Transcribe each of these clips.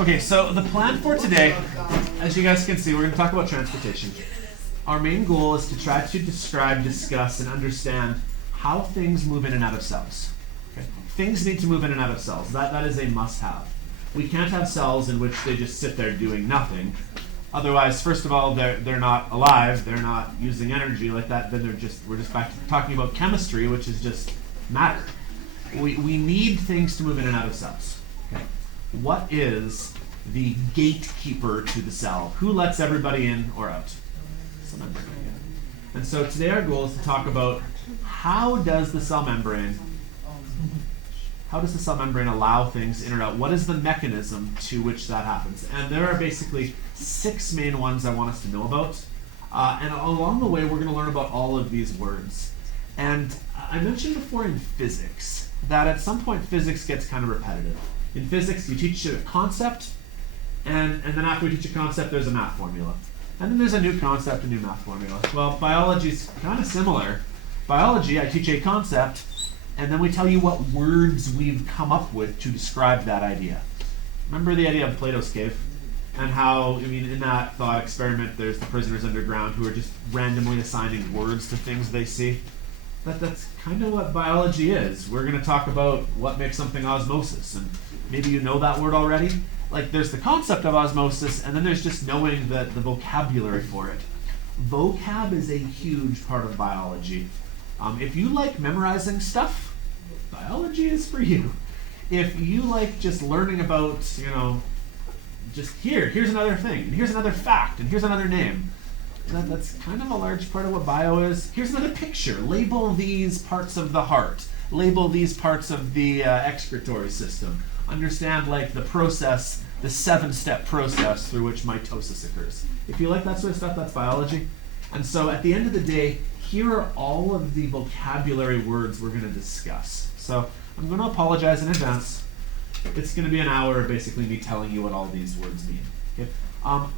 Okay, so the plan for today, as you guys can see, we're going to talk about transportation. Our main goal is to try to describe, discuss, and understand how things move in and out of cells. Okay? Things need to move in and out of cells. That is a must-have. We can't have cells in which they just sit there doing nothing. Otherwise, first of all, they're not alive. They're not using energy like that. Then we're just back to talking about chemistry, which is just matter. We need things to move in and out of cells. Okay? What is the gatekeeper to the cell? Who lets everybody in or out? Cell membrane. And so today our goal is to talk about how does the cell membrane allow things in or out? What is the mechanism to which that happens? And there are basically 6 main ones I want us to know about. And along the way, we're going to learn about all of these words. And I mentioned before in physics that at some point physics gets kind of repetitive. In physics, you teach a concept, and then after we teach a concept, there's a math formula. And then there's a new concept, a new math formula. Well, biology is kind of similar. Biology, I teach a concept, and then we tell you what words we've come up with to describe that idea. Remember the idea of Plato's cave? And how, in that thought experiment, there's the prisoners underground who are just randomly assigning words to things they see? That's kind of what biology is. We're going to talk about what makes something osmosis, and maybe you know that word already. Like, there's the concept of osmosis, and then there's just knowing the vocabulary for it. Vocab is a huge part of biology. If you like memorizing stuff, biology is for you. If you like just learning about, just here's another thing, and here's another fact, and here's another name, that's kind of a large part of what bio is. Here's another picture. Label these parts of the heart. Label these parts of the excretory system. Understand the process, the 7-step process through which mitosis occurs. If you like that sort of stuff, that's biology. And so at the end of the day, here are all of the vocabulary words we're going to discuss. So I'm going to apologize in advance. It's going to be an hour of basically me telling you what all these words mean. Okay?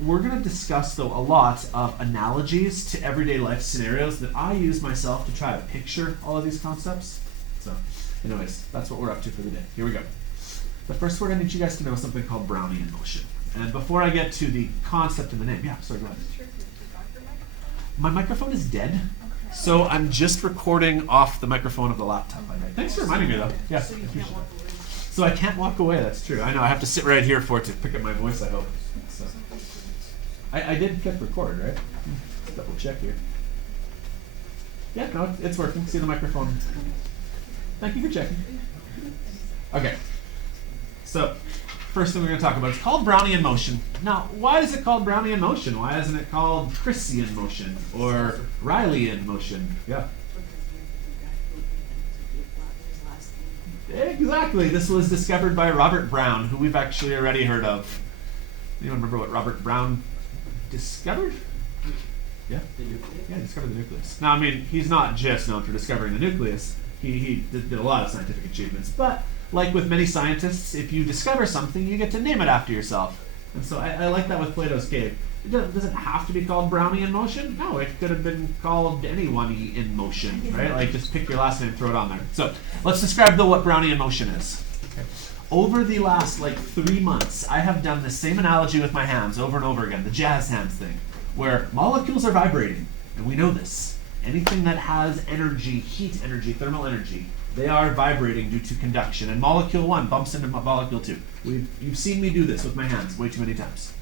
We're going to discuss, though, a lot of analogies to everyday life scenarios that I use myself to try to picture all of these concepts. So anyways, that's what we're up to for the day. Here we go. But first, we're going to need you guys to know something called Brownian motion. And before I get to the concept and the name, go ahead. My microphone is dead, so I'm just recording off the microphone of the laptop. Thanks for reminding me, though. Yeah. So you can't walk away. So I can't walk away, that's true. I know, I have to sit right here for it to pick up my voice, I hope. So. I did click record, right? Let's double check here. Yeah, no, it's working. See the microphone. Thank you for checking. Okay. So, first thing we're going to talk about is called Brownian motion. Now, why is it called Brownian motion? Why isn't it called Christian motion or Rileyan motion? Yeah. Exactly. This was discovered by Robert Brown, who we've actually already heard of. Anyone remember what Robert Brown discovered? Yeah? Yeah, he discovered the nucleus. Now, he's not just known for discovering the nucleus. He did a lot of scientific achievements. But, like with many scientists, if you discover something, you get to name it after yourself. And so I like that with Plato's cave. It doesn't have to be called Brownian motion. No, it could have been called anyone in motion, right? Just pick your last name, throw it on there. So let's describe what Brownian motion is. Okay. Over the last 3 months, I have done the same analogy with my hands over and over again, the jazz hands thing, where molecules are vibrating, and we know this. Anything that has energy, heat energy, thermal energy, they are vibrating due to conduction, and molecule 1 bumps into molecule 2. You've seen me do this with my hands way too many times.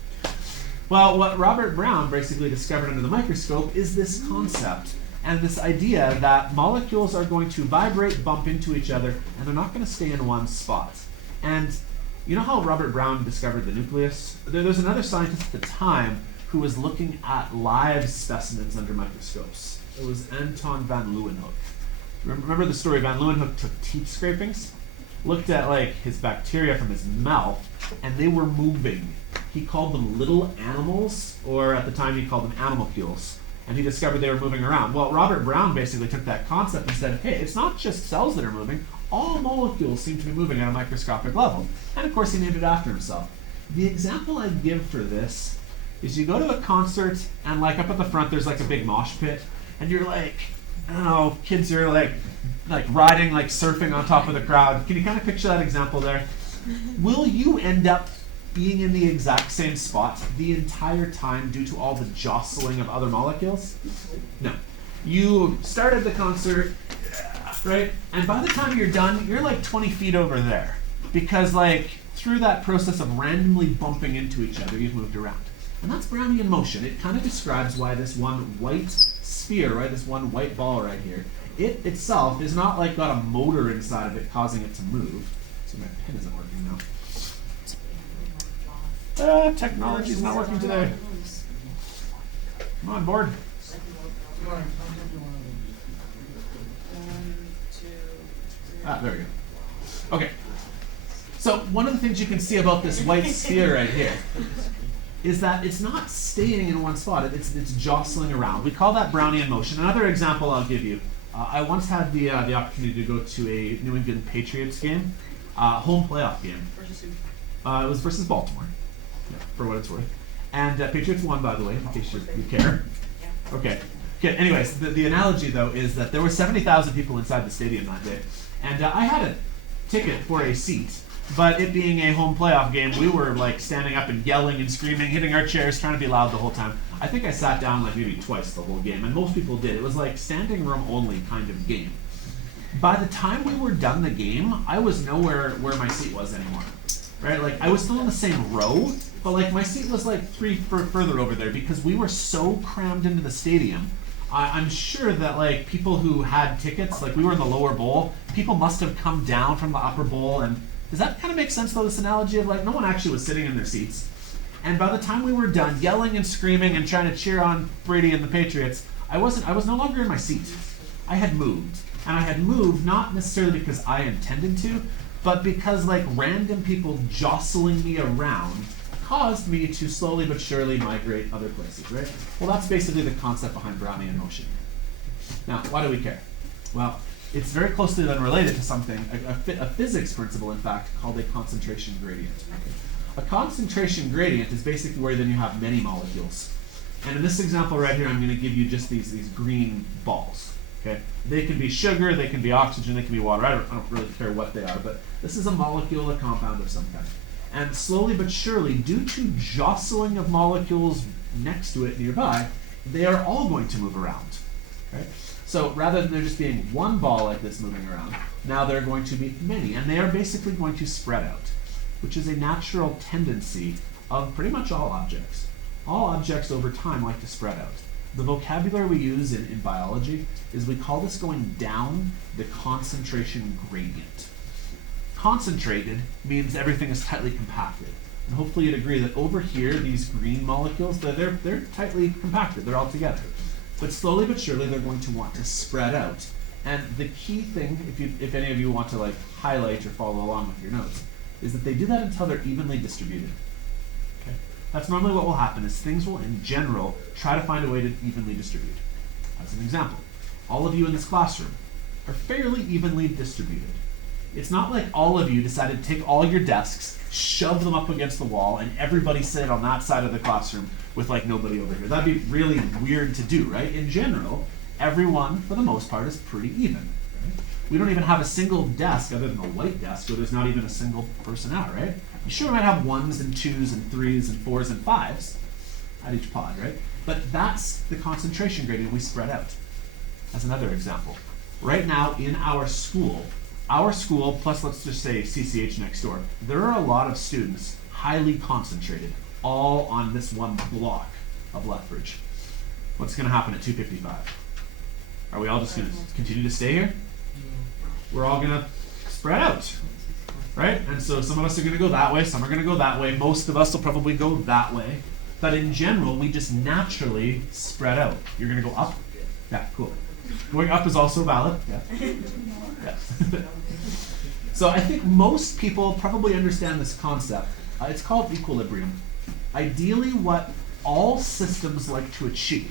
Well, what Robert Brown basically discovered under the microscope is this concept and this idea that molecules are going to vibrate, bump into each other, and they're not going to stay in one spot. And you know how Robert Brown discovered the nucleus? There's another scientist at the time who was looking at live specimens under microscopes. It was Anton van Leeuwenhoek. Remember the story? Van Leeuwenhoek took teeth scrapings, looked at his bacteria from his mouth, and they were moving. He called them little animals, or at the time he called them animalcules, and he discovered they were moving around. Well, Robert Brown basically took that concept and said, hey, it's not just cells that are moving, all molecules seem to be moving at a microscopic level. And of course he named it after himself. The example I give for this is you go to a concert, and up at the front there's a big mosh pit, and you're kids are riding, surfing on top of the crowd. Can you kind of picture that example there? Will you end up being in the exact same spot the entire time due to all the jostling of other molecules? No. You started the concert, right? And by the time you're done, you're like 20 feet over there. Because like through that process of randomly bumping into each other, you've moved around. And that's Brownian motion. It kind of describes why this one white sphere, right, this one white ball right here, it itself is not like got a motor inside of it causing it to move. So my pen isn't working now. Technology's not working today. Come on, board. There we go. Okay. So one of the things you can see about this white sphere right here is that it's not staying in one spot, it's jostling around. We call that Brownian motion. Another example I'll give you. I once had the opportunity to go to a New England Patriots game, home playoff game. Versus who? It was versus Baltimore, for what it's worth. And Patriots won, by the way, in case you care. Okay. Anyways, the analogy, though, is that there were 70,000 people inside the stadium that day. And I had a ticket for a seat. But it being a home playoff game, we were like standing up and yelling and screaming, hitting our chairs, trying to be loud the whole time. I think I sat down like maybe twice the whole game, and most people did. It was like standing room only kind of game. By the time we were done the game, I was nowhere where my seat was anymore. Right? Like I was still in the same row, but like my seat was like further over there because we were so crammed into the stadium. I'm sure that like people who had tickets, like we were in the lower bowl, people must have come down from the upper bowl. And does that kind of make sense though, this analogy of like no one actually was sitting in their seats? And by the time we were done yelling and screaming and trying to cheer on Brady and the Patriots, I was no longer in my seat. I had moved. And I had moved not necessarily because I intended to, but because like random people jostling me around caused me to slowly but surely migrate other places, right? Well, that's basically the concept behind Brownian motion. Now, why do we care? Well, it's very closely then related to something, a physics principle, in fact, called a concentration gradient. A concentration gradient is basically where then you have many molecules. And in this example right here, I'm going to give you just these green balls. Okay? They can be sugar, they can be oxygen, they can be water. I don't really care what they are, but this is a molecule, a compound of some kind. And slowly but surely, due to jostling of molecules next to it nearby, they are all going to move around. Okay? So rather than there just being one ball like this moving around, now there are going to be many, and they are basically going to spread out, which is a natural tendency of pretty much all objects. All objects over time like to spread out. The vocabulary we use in biology is we call this going down the concentration gradient. Concentrated means everything is tightly compacted. And hopefully you'd agree that over here, these green molecules, they're tightly compacted, they're all together. But slowly but surely, they're going to want to spread out. And the key thing, if any of you want to like highlight or follow along with your notes, is that they do that until they're evenly distributed. Okay? That's normally what will happen, is things will, in general, try to find a way to evenly distribute. As an example, all of you in this classroom are fairly evenly distributed. It's not like all of you decided to take all your desks, shove them up against the wall, and everybody sit on that side of the classroom with like nobody over here. That'd be really weird to do, right? In general, everyone, for the most part, is pretty even. Right? We don't even have a single desk other than the white desk where there's not even a single person out, right? You sure might have 1s and 2s and 3s and 4s and 5s at each pod, right? But that's the concentration gradient we spread out. As another example. Right now in our school, plus let's just say CCH next door, there are a lot of students highly concentrated, all on this one block of Lethbridge. What's going to happen at 2:55? Are we all just going to continue to stay here? We're all going to spread out, right? And so some of us are going to go that way, some are going to go that way, most of us will probably go that way. But in general, we just naturally spread out. You're going to go up? Yeah, cool. Going up is also valid. Yeah. Yeah. So I think most people probably understand this concept. It's called equilibrium. Ideally, what all systems like to achieve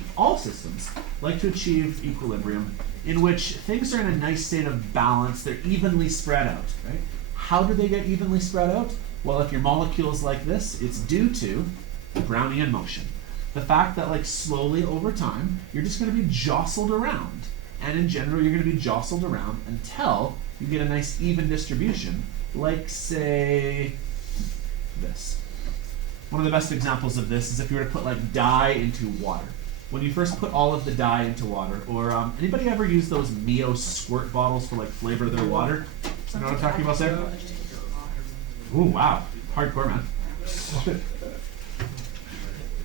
equilibrium, in which things are in a nice state of balance, they're evenly spread out, right? How do they get evenly spread out? Well, if your molecule is like this, it's due to Brownian motion. The fact that like slowly over time, you're just going to be jostled around. And in general, you're going to be jostled around until you get a nice even distribution, like say this. One of the best examples of this is if you were to put like dye into water. When you first put all of the dye into water, or anybody ever use those Mio squirt bottles for like flavor their water? You know what I'm talking about there? Ooh, wow, hardcore, man.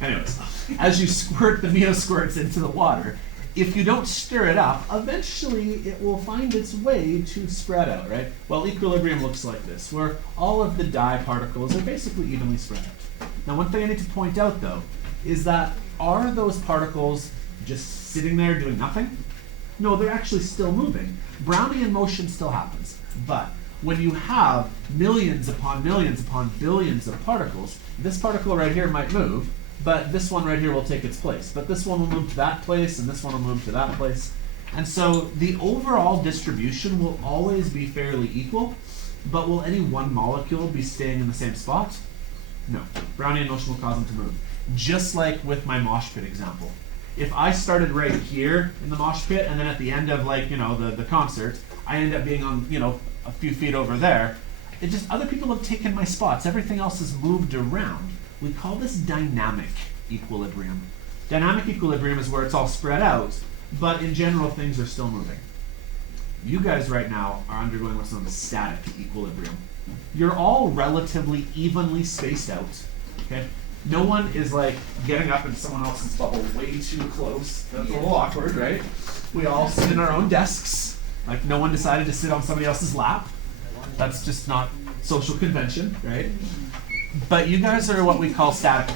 Anyways, as you squirt the Mio squirts into the water, if you don't stir it up, eventually it will find its way to spread out, right? Well, equilibrium looks like this, where all of the dye particles are basically evenly spread out. Now, one thing I need to point out, though, is that are those particles just sitting there doing nothing? No, they're actually still moving. Brownian motion still happens, but when you have millions upon billions of particles, this particle right here might move, but this one right here will take its place. But this one will move to that place, and this one will move to that place. And so the overall distribution will always be fairly equal, but will any one molecule be staying in the same spot? No. Brownian motion will cause them to move. Just like with my mosh pit example. If I started right here in the mosh pit, and then at the end of the concert, I end up being on, a few feet over there, it just, other people have taken my spots. Everything else has moved around. We call this dynamic equilibrium. Dynamic equilibrium is where it's all spread out, but in general, things are still moving. You guys right now are undergoing what's known as static equilibrium. You're all relatively evenly spaced out, okay? No one is like getting up in someone else's bubble way too close. That's a little awkward, right? We all sit in our own desks. Like no one decided to sit on somebody else's lap. That's just not social convention, right? But you guys are what we call static.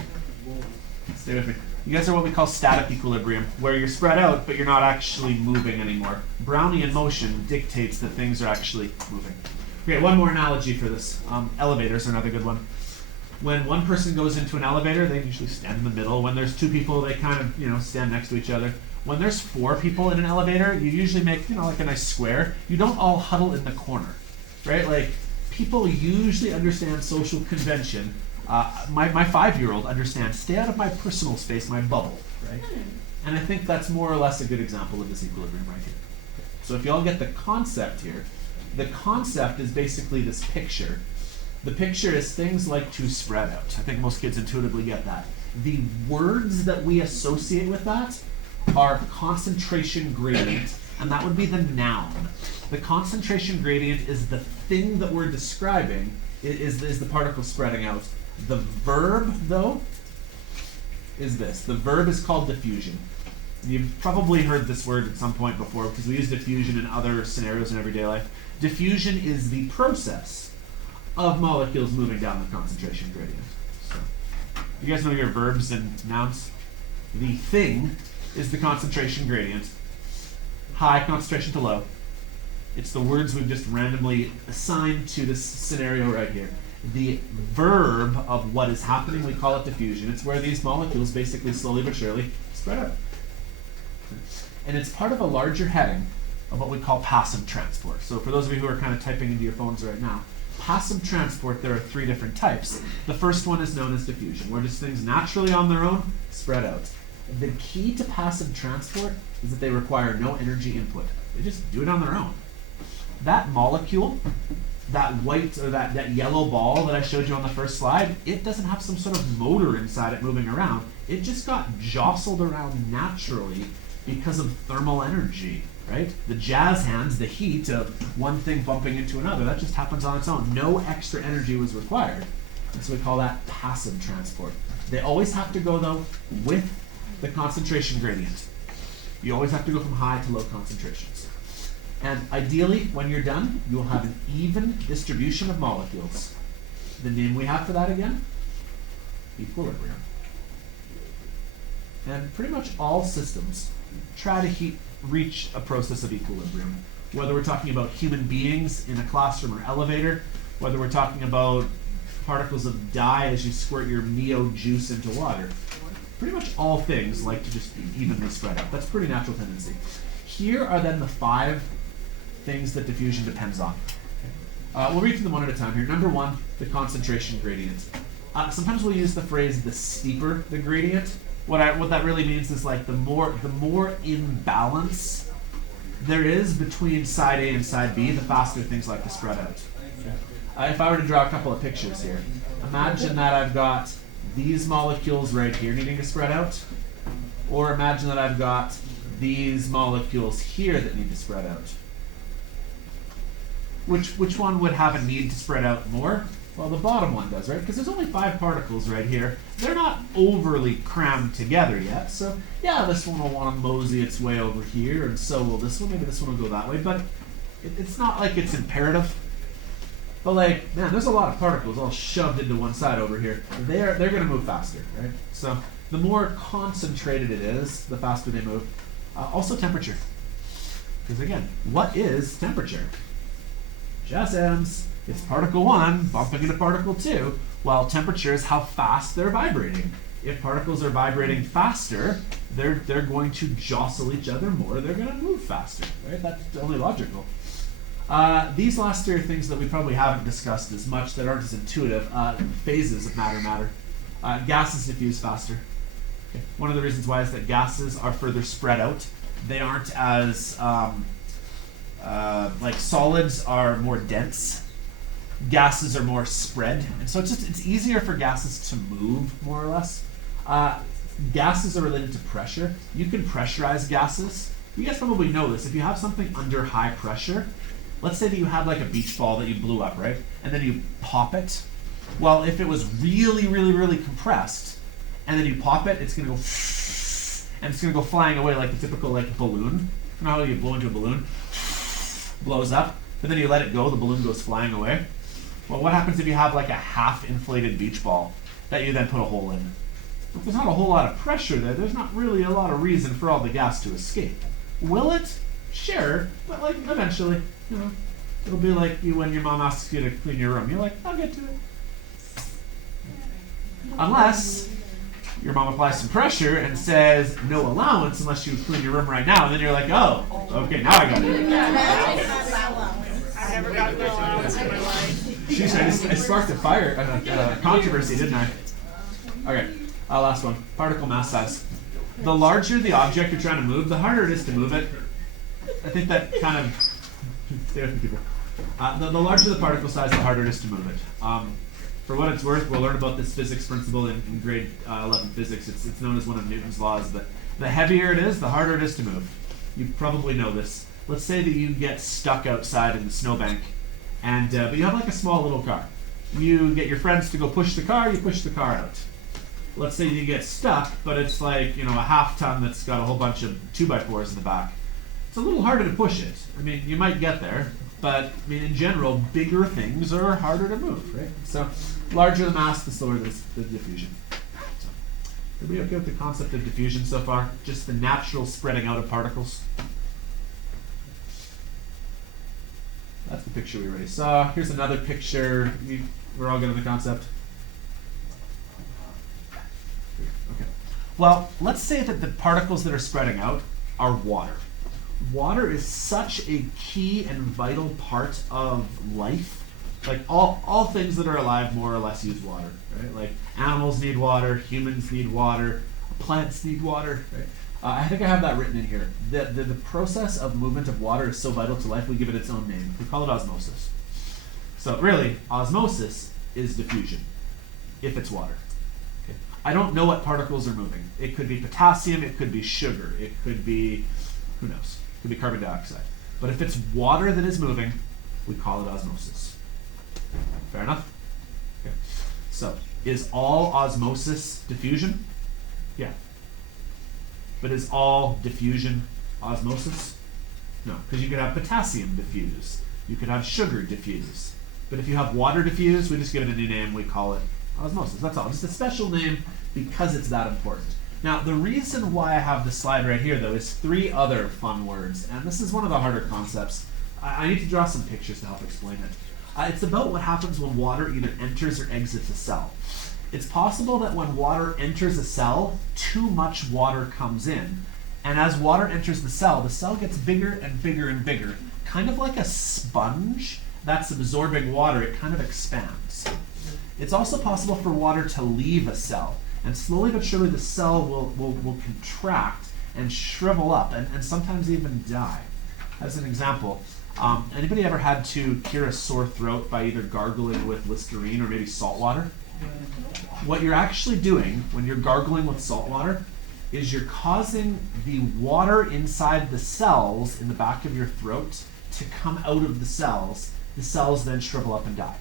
Stay with me. You guys are what we call static equilibrium, where you're spread out, but you're not actually moving anymore. Brownian motion dictates that things are actually moving. Okay, one more analogy for this. Elevators are another good one. When one person goes into an elevator, they usually stand in the middle. When there's two people, they kind of, stand next to each other. When there's four people in an elevator, you usually make, like a nice square. You don't all huddle in the corner, right? Like, people usually understand social convention. My 5-year-old understands, stay out of my personal space, my bubble, right? And I think that's more or less a good example of this equilibrium right here. So if you all get the concept here, the concept is basically this picture. The picture is things like to spread out. I think most kids intuitively get that. The words that we associate with that are concentration gradient, and that would be the noun. The concentration gradient is the thing that we're describing, is the particle spreading out. The verb, though, is this. The verb is called diffusion. You've probably heard this word at some point before because we use diffusion in other scenarios in everyday life. Diffusion is the process of molecules moving down the concentration gradient. So, you guys know your verbs and nouns? The thing is the concentration gradient. High concentration to low. It's the words we've just randomly assigned to this scenario right here. The verb of what is happening, we call it diffusion. It's where these molecules basically slowly but surely spread out. And it's part of a larger heading of what we call passive transport. So for those of you who are kind of typing into your phones right now, passive transport, there are 3 different types. The first one is known as diffusion, where just things naturally on their own spread out. The key to passive transport is that they require no energy input. They just do it on their own. That molecule, that white or that yellow ball that I showed you on the first slide, it doesn't have some sort of motor inside it moving around. It just got jostled around naturally because of thermal energy, right? The jazz hands, the heat of one thing bumping into another, that just happens on its own. No extra energy was required. And so we call that passive transport. They always have to go, though, with the concentration gradient. You always have to go from high to low concentrations. And ideally, when you're done, you'll have an even distribution of molecules. The name we have for that again? Equilibrium. And pretty much all systems try to reach a process of equilibrium. Whether we're talking about human beings in a classroom or elevator, whether we're talking about particles of dye as you squirt your Mio juice into water. Pretty much all things like to just be evenly spread out. That's a pretty natural tendency. Here are then the 5 things that diffusion depends on. We'll read through them one at a time here. Number 1, the concentration gradient. Sometimes we'll use the phrase the steeper the gradient. What that really means is like the more imbalance there is between side A and side B, the faster things like to spread out. If I were to draw a couple of pictures here, imagine that I've got these molecules right here needing to spread out, or imagine that I've got these molecules here that need to spread out. Which one would have a need to spread out more? Well, the bottom one does, right? Because there's only 5 particles right here. They're not overly crammed together yet. So yeah, this one will want to mosey its way over here, and so will this one. Maybe this one will go that way, but it's not like it's imperative. But like, man, there's a lot of particles all shoved into one side over here. They're going to move faster, right? So the more concentrated it is, the faster they move. Also temperature. Because again, what is temperature? Just atoms. It's particle 1 bumping into particle 2, while temperature is how fast they're vibrating. If particles are vibrating faster, they're going to jostle each other more. They're going to move faster, right? That's only logical. These last 3 are things that we probably haven't discussed as much, that aren't as intuitive. Phases of matter. Gases diffuse faster. Okay. One of the reasons why is that gases are further spread out. They aren't as, like solids are more dense. Gases are more spread. And so it's easier for gases to move, more or less. Gases are related to pressure. You can pressurize gases. You guys probably know this. If you have something under high pressure, let's say that you had like a beach ball that you blew up, right? And then you pop it. Well, if it was really, really, really compressed, and then you pop it, it's gonna go, and it's gonna go flying away like the typical like balloon. You know how you blow into a balloon? Blows up, but then you let it go, the balloon goes flying away. Well, what happens if you have like a half-inflated beach ball that you then put a hole in? If there's not a whole lot of pressure there, there's not really a lot of reason for all the gas to escape. Will it? Sure, but like eventually, you know, it'll be like you when your mom asks you to clean your room. You're like, I'll get to it. Unless your mom applies some pressure and says no allowance unless you clean your room right now, and then you're like, oh, okay, now I got it. I've never gotten no allowance in my life. Jeez, I sparked a fire, controversy, didn't I? Okay, last one. Particle mass size. The larger the object you're trying to move, the harder it is to move it. I think that kind of stay with me, people. The larger the particle size, the harder it is to move it. For what it's worth, we'll learn about this physics principle in grade 11 physics. It's known as one of Newton's laws. But the heavier it is, the harder it is to move. You probably know this. Let's say that you get stuck outside in the snowbank, and but you have like a small little car. You get your friends to go push the car. You push the car out. Let's say you get stuck, but it's like, you know, a half ton that's got a whole bunch of 2x4s in the back. It's a little harder to push it. I mean, you might get there, but I mean, in general, bigger things are harder to move, right? So, larger the mass, the slower the diffusion. So, are we okay with the concept of diffusion so far? Just the natural spreading out of particles. That's the picture we already saw. Here's another picture. We're all good on the concept. Okay. Well, let's say that the particles that are spreading out are water. Water is such a key and vital part of life. Like all things that are alive more or less use water, right? Like animals need water, humans need water, plants need water, right? I think I have that written in here. The process of movement of water is so vital to life, we give it its own name. We call it osmosis. So really, osmosis is diffusion, if it's water. Okay. I don't know what particles are moving. It could be potassium, it could be sugar, it could be, who knows, it could be carbon dioxide. But if it's water that is moving, we call it osmosis. Fair enough? Okay. So, is all osmosis diffusion? Yeah. But is all diffusion osmosis? No, because you could have potassium diffuse. You could have sugar diffuse. But if you have water diffuse, we just give it a new name, we call it osmosis. That's all. Just a special name because it's that important. Now, the reason why I have this slide right here, though, is 3 other fun words. And this is one of the harder concepts. I need to draw some pictures to help explain it. It's about what happens when water either enters or exits a cell. It's possible that when water enters a cell, too much water comes in. And as water enters the cell gets bigger and bigger and bigger. Kind of like a sponge that's absorbing water, it kind of expands. It's also possible for water to leave a cell. And slowly but surely the cell will contract and shrivel up and sometimes even die. As an example, anybody ever had to cure a sore throat by either gargling with Listerine or maybe salt water? What you're actually doing when you're gargling with salt water is you're causing the water inside the cells in the back of your throat to come out of the cells. The cells then shrivel up and die.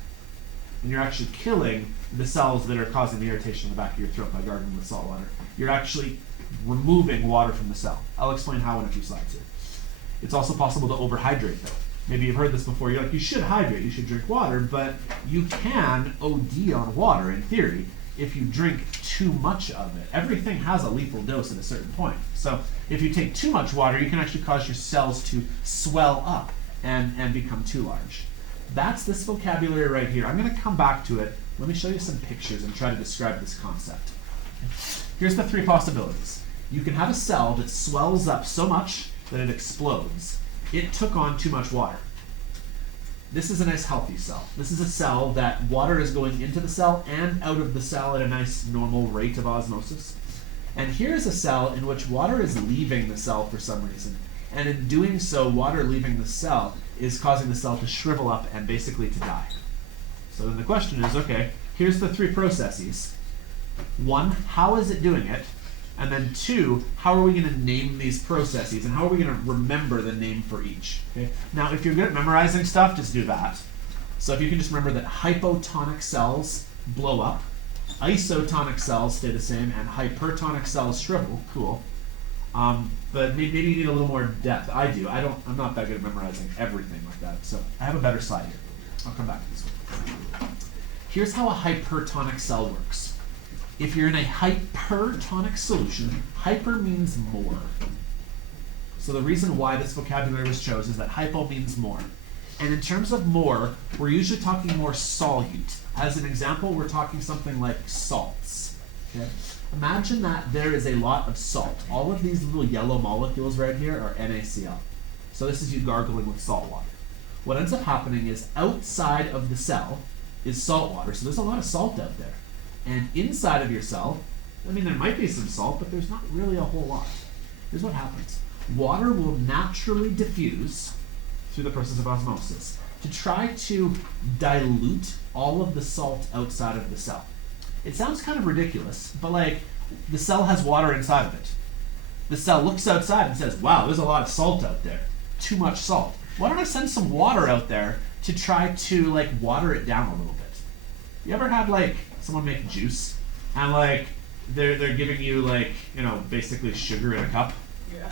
And you're actually killing the cells that are causing the irritation in the back of your throat by gargling with salt water. You're actually removing water from the cell. I'll explain how in a few slides here. It's also possible to overhydrate though. Maybe you've heard this before. You're like, you should hydrate, you should drink water, but you can OD on water in theory if you drink too much of it. Everything has a lethal dose at a certain point. So if you take too much water, you can actually cause your cells to swell up and become too large. That's this vocabulary right here. I'm going to come back to it. Let me show you some pictures and try to describe this concept. Here's the three possibilities. You can have a cell that swells up so much that it explodes. It took on too much water. This is a nice healthy cell. This is a cell that water is going into the cell and out of the cell at a nice normal rate of osmosis. And here's a cell in which water is leaving the cell for some reason. And in doing so, water leaving the cell is causing the cell to shrivel up and basically to die. So then the question is, okay, here's the three processes. One, how is it doing it? And then two, how are we going to name these processes? And how are we going to remember the name for each? Okay? Now, if you're good at memorizing stuff, just do that. So if you can just remember that hypotonic cells blow up, isotonic cells stay the same, and hypertonic cells shrivel. Cool. But maybe you need a little more depth. I do. I'm not that good at memorizing everything like that. So I have a better slide here. I'll come back to this one. Here's how a hypertonic cell works. If you're in a hypertonic solution, hyper means more. So the reason why this vocabulary was chosen is that hypo means more. And in terms of more, we're usually talking more solute. As an example, we're talking something like salts. Okay? Imagine that there is a lot of salt. All of these little yellow molecules right here are NaCl. So this is you gargling with salt water. What ends up happening is outside of the cell is salt water. So there's a lot of salt out there. And inside of your cell, I mean, there might be some salt, but there's not really a whole lot. Here's what happens. Water will naturally diffuse through the process of osmosis to try to dilute all of the salt outside of the cell. It sounds kind of ridiculous, but like, the cell has water inside of it. The cell looks outside and says, wow, there's a lot of salt out there. Too much salt. Why don't I send some water out there to try to like water it down a little bit? You ever had like someone make juice and like they're giving you like, you know, basically sugar in a cup? Yeah.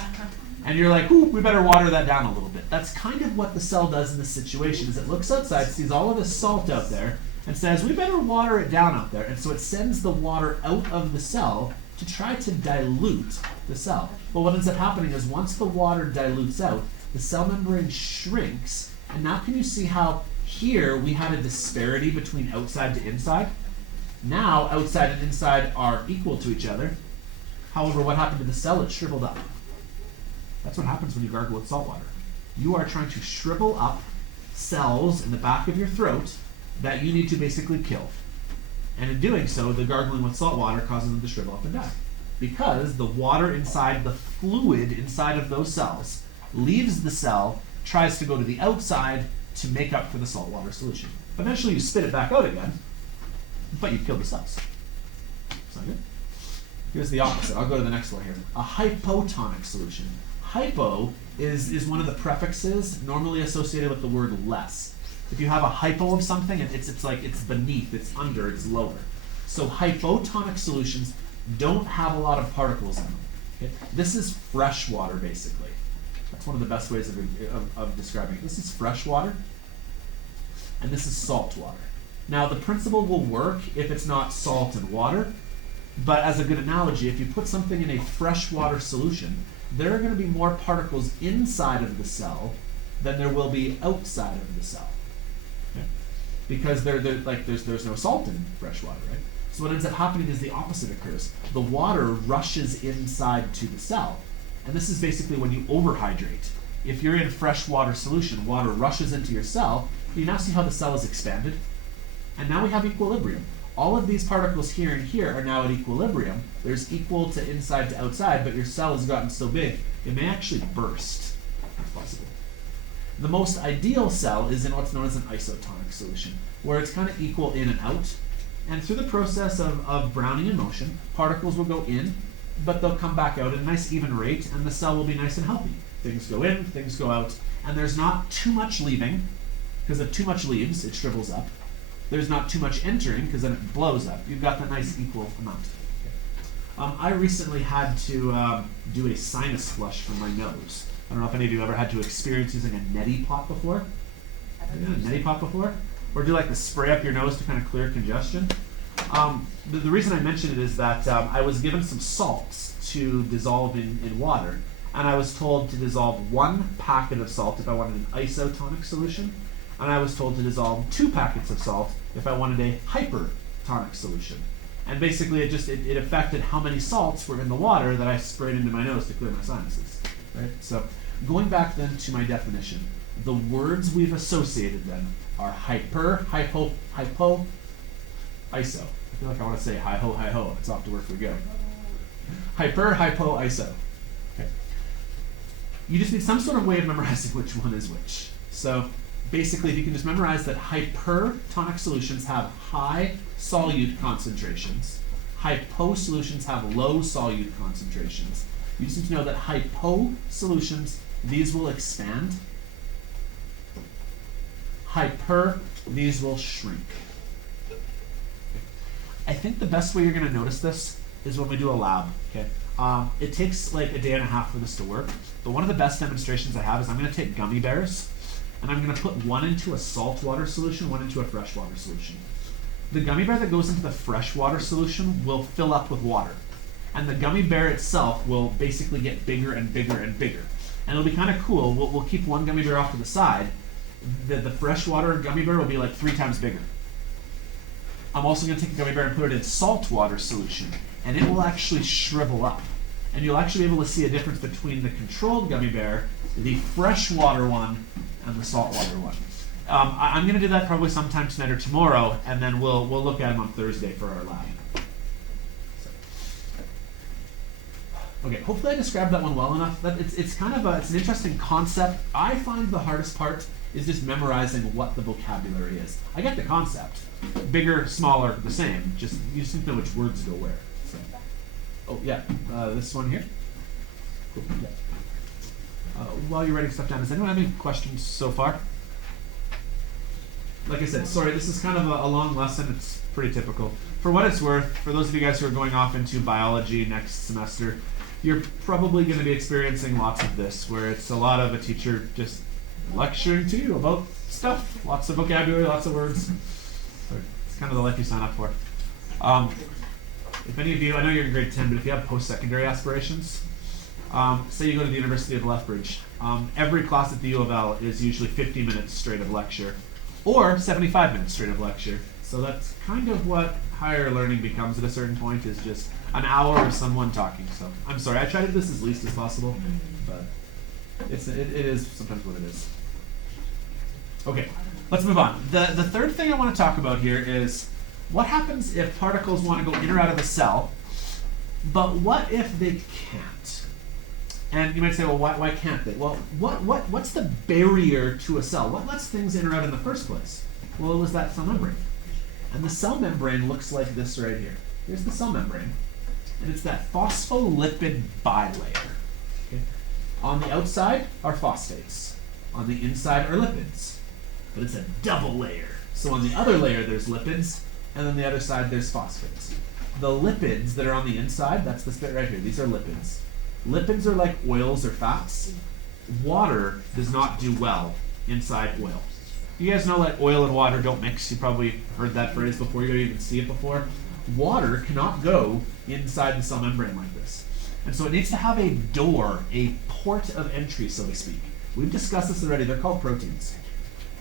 And you're like, ooh, we better water that down a little bit. That's kind of what the cell does in this situation, is it looks outside, sees all of this salt out there, and says, we better water it down out there. And so it sends the water out of the cell to try to dilute the cell. But what ends up happening is once the water dilutes out, the cell membrane shrinks. And now can you see how here we had a disparity between outside to inside? Now outside and inside are equal to each other. However, what happened to the cell? It shriveled up. That's what happens when you gargle with salt water. You are trying to shrivel up cells in the back of your throat that you need to basically kill. And in doing so, the gargling with salt water causes them to shrivel up and die. Because the water inside, the fluid inside of those cells, leaves the cell, tries to go to the outside to make up for the salt water solution. Eventually you spit it back out again, but you've killed the cells. Sound good? Here's the opposite. I'll go to the next one here. A hypotonic solution. Hypo is one of the prefixes normally associated with the word less. If you have a hypo of something, it's like it's beneath, it's under, it's lower. So hypotonic solutions don't have a lot of particles in them. Okay? This is fresh water, basically. That's one of the best ways of describing it. This is fresh water, and this is salt water. Now, the principle will work if it's not salt and water, but as a good analogy, if you put something in a freshwater solution, there are going to be more particles inside of the cell than there will be outside of the cell. Okay? Because there's no salt in fresh water, right? So what ends up happening is the opposite occurs. The water rushes inside to the cell. And this is basically when you overhydrate. If you're in freshwater solution, water rushes into your cell, you now see how the cell is expanded. And now we have equilibrium. All of these particles here and here are now at equilibrium. There's equal to inside to outside, but your cell has gotten so big, it may actually burst, if possible. The most ideal cell is in what's known as an isotonic solution, where it's kind of equal in and out. And through the process of Brownian motion, particles will go in, but they'll come back out at a nice even rate, and the cell will be nice and healthy. Things go in, things go out, and there's not too much leaving, because if too much leaves, it shrivels up. There's not too much entering, because then it blows up. You've got that nice equal amount. I recently had to do a sinus flush from my nose. I don't know if any of you ever had to experience using a neti pot before. Yeah, a neti pot before? Or do like the spray up your nose to kind of clear congestion? The reason I mention it is that I was given some salts to dissolve in water, and I was told to dissolve 1 packet of salt if I wanted an isotonic solution, and I was told to dissolve 2 packets of salt if I wanted a hypertonic solution. And basically it affected how many salts were in the water that I sprayed into my nose to clear my sinuses. Right? So going back then to my definition, the words we've associated then are hyper, hypo, iso. I feel like I want to say hi ho, it's off to work we go. Hyper, hypo, iso. Okay. You just need some sort of way of memorizing which one is which. So basically, if you can just memorize that hypertonic solutions have high solute concentrations, hypo solutions have low solute concentrations. You just need to know that hypo solutions, these will expand. Hyper, these will shrink. I think the best way you're going to notice this is when we do a lab. Okay. It takes like a day and a half for this to work, but one of the best demonstrations I have is I'm going to take gummy bears, and I'm going to put one into a saltwater solution, one into a freshwater solution. The gummy bear that goes into the freshwater solution will fill up with water, and the gummy bear itself will basically get bigger and bigger and bigger. And it'll be kind of cool. We'll keep one gummy bear off to the side. The freshwater gummy bear will be like 3 times bigger. I'm also going to take a gummy bear and put it in saltwater solution, and it will actually shrivel up. And you'll actually be able to see a difference between the controlled gummy bear, the freshwater one, and the saltwater one. I'm going to do that probably sometime tonight or tomorrow, and then we'll look at them on Thursday for our lab. So. Okay, hopefully I described that one well enough. It's kind of it's an interesting concept. I find the hardest part is just memorizing what the vocabulary is. I get the concept. Bigger, smaller, the same. You just need to know which words go where. So. Oh yeah, this one here. Cool. Yeah. While you're writing stuff down, does anyone have any questions so far? Like I said, sorry, this is kind of a long lesson. It's pretty typical. For what it's worth, for those of you guys who are going off into biology next semester, you're probably going to be experiencing lots of this, where it's a lot of a teacher just lecturing to you about stuff, lots of vocabulary, lots of words. It's kind of the life you sign up for. If any of you, I know you're in grade 10, but if you have post-secondary aspirations, say you go to the University of Lethbridge, every class at the U of L is usually 50 minutes straight of lecture, or 75 minutes straight of lecture. So that's kind of what higher learning becomes at a certain point, is just an hour of someone talking. So I'm sorry, I try to do this as least as possible, but it is sometimes what it is. Okay, let's move on. The third thing I want to talk about here is what happens if particles want to go in or out of the cell, but what if they can't? And you might say, well, why can't they? Well, what's the barrier to a cell? What lets things in or out in the first place? Well, it was that cell membrane. And the cell membrane looks like this right here. Here's the cell membrane. And it's that phospholipid bilayer. Okay? On the outside are phosphates. On the inside are lipids. But it's a double layer. So on the other layer there's lipids, and on the other side there's phosphates. The lipids that are on the inside, that's this bit right here. These are lipids. Lipids are like oils or fats. Water does not do well inside oil. You guys know that oil and water don't mix. You probably heard that phrase before. You don't even see it before. Water cannot go inside the cell membrane like this. And so it needs to have a door, a port of entry, so to speak. We've discussed this already. They're called proteins.